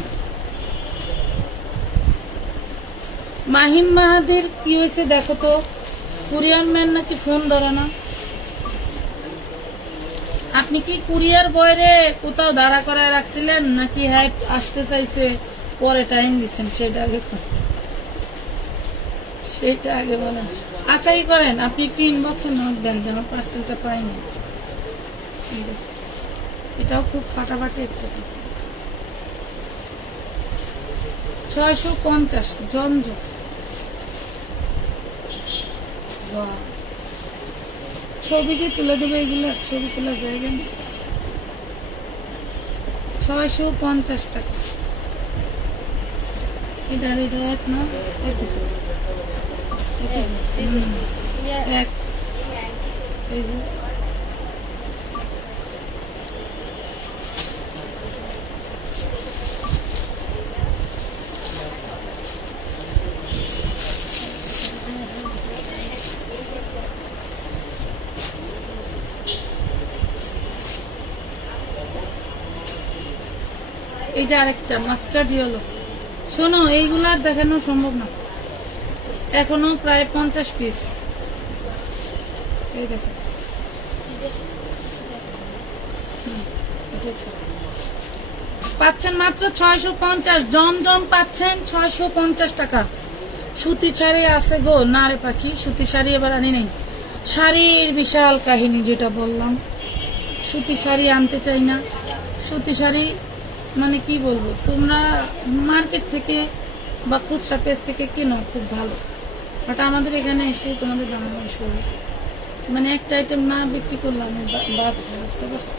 মাহিম মাহাদির কি হয়েছে দেখো তো, কুরিয়ার ম্যান নাকি ফোন ধরে না। আপনি কি কুরিয়ার বয়রে কোথাও দাঁড়া করায় রাখছিলেন নাকি হ্যাঁ আসতে চাইছে পরে টাইম দিচ্ছেন, সেটা আগে বলেন। আচ্ছা ই করেন, আপনি একটু ইনবক্সে নোট দেন যে আমার পার্সেলটা পাইনি। এটাও খুব ফাটাফাটি একটা পিস, 650 জমজম। ছবি কি তুলে দেবে, এগুলোর ছবি তোলা জায়গা নেই। 650 টাকা। এটা না এক এই যে এইটা আরেকটা মাস্টার্ড ইয়েলো। শোনো, এইগুলার দেখানো সম্ভব না, এখনো প্রায় 50 পিস। এই দেখো পাচ্ছেন মাত্র 650, জমজম পাচ্ছেন 650 টাকা। সুতি শাড়ি আছে গো, না রে পাখি সুতি শাড়ি এবার আনি নেই। শাড়ির বিশাল কাহিনী, যেটা বললাম সুতি শাড়ি আনতে চাই না। সুতি শাড়ি মানে কি বলবো, তোমরা মার্কেট থেকে বা খুচরা পেজ থেকে কিনো, খুব ভালো, বাট আমাদের এখানে এসে তোমাদের দাম শুরু, মানে একটা আইটেম না বিক্রি করলে আমি বাঁচবো, বুঝতে পারছি।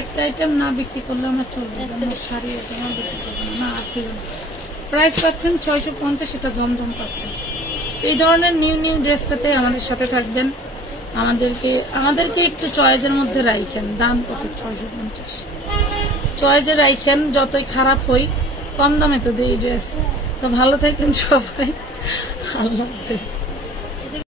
একটা আইটেম না বিক্রি করলে আমার চলবে, আমার শাড়ি তোমার বিক্রি করবো না। আর প্রাইস পাচ্ছেন 650, এটা জমজম পাচ্ছেন। এই ধরনের নিউ নিউ ড্রেস পেতে আমাদের সাথে থাকবেন। আমাদেরকে একটু চয়েজের মধ্যে রাখেন। দাম কত? 650। চয়েজে রাখেন, যতই খারাপ হই কম দামে তো দিই ড্রেস। তো ভালো থাকেন সবাই, আল্লাহ হাফেজ।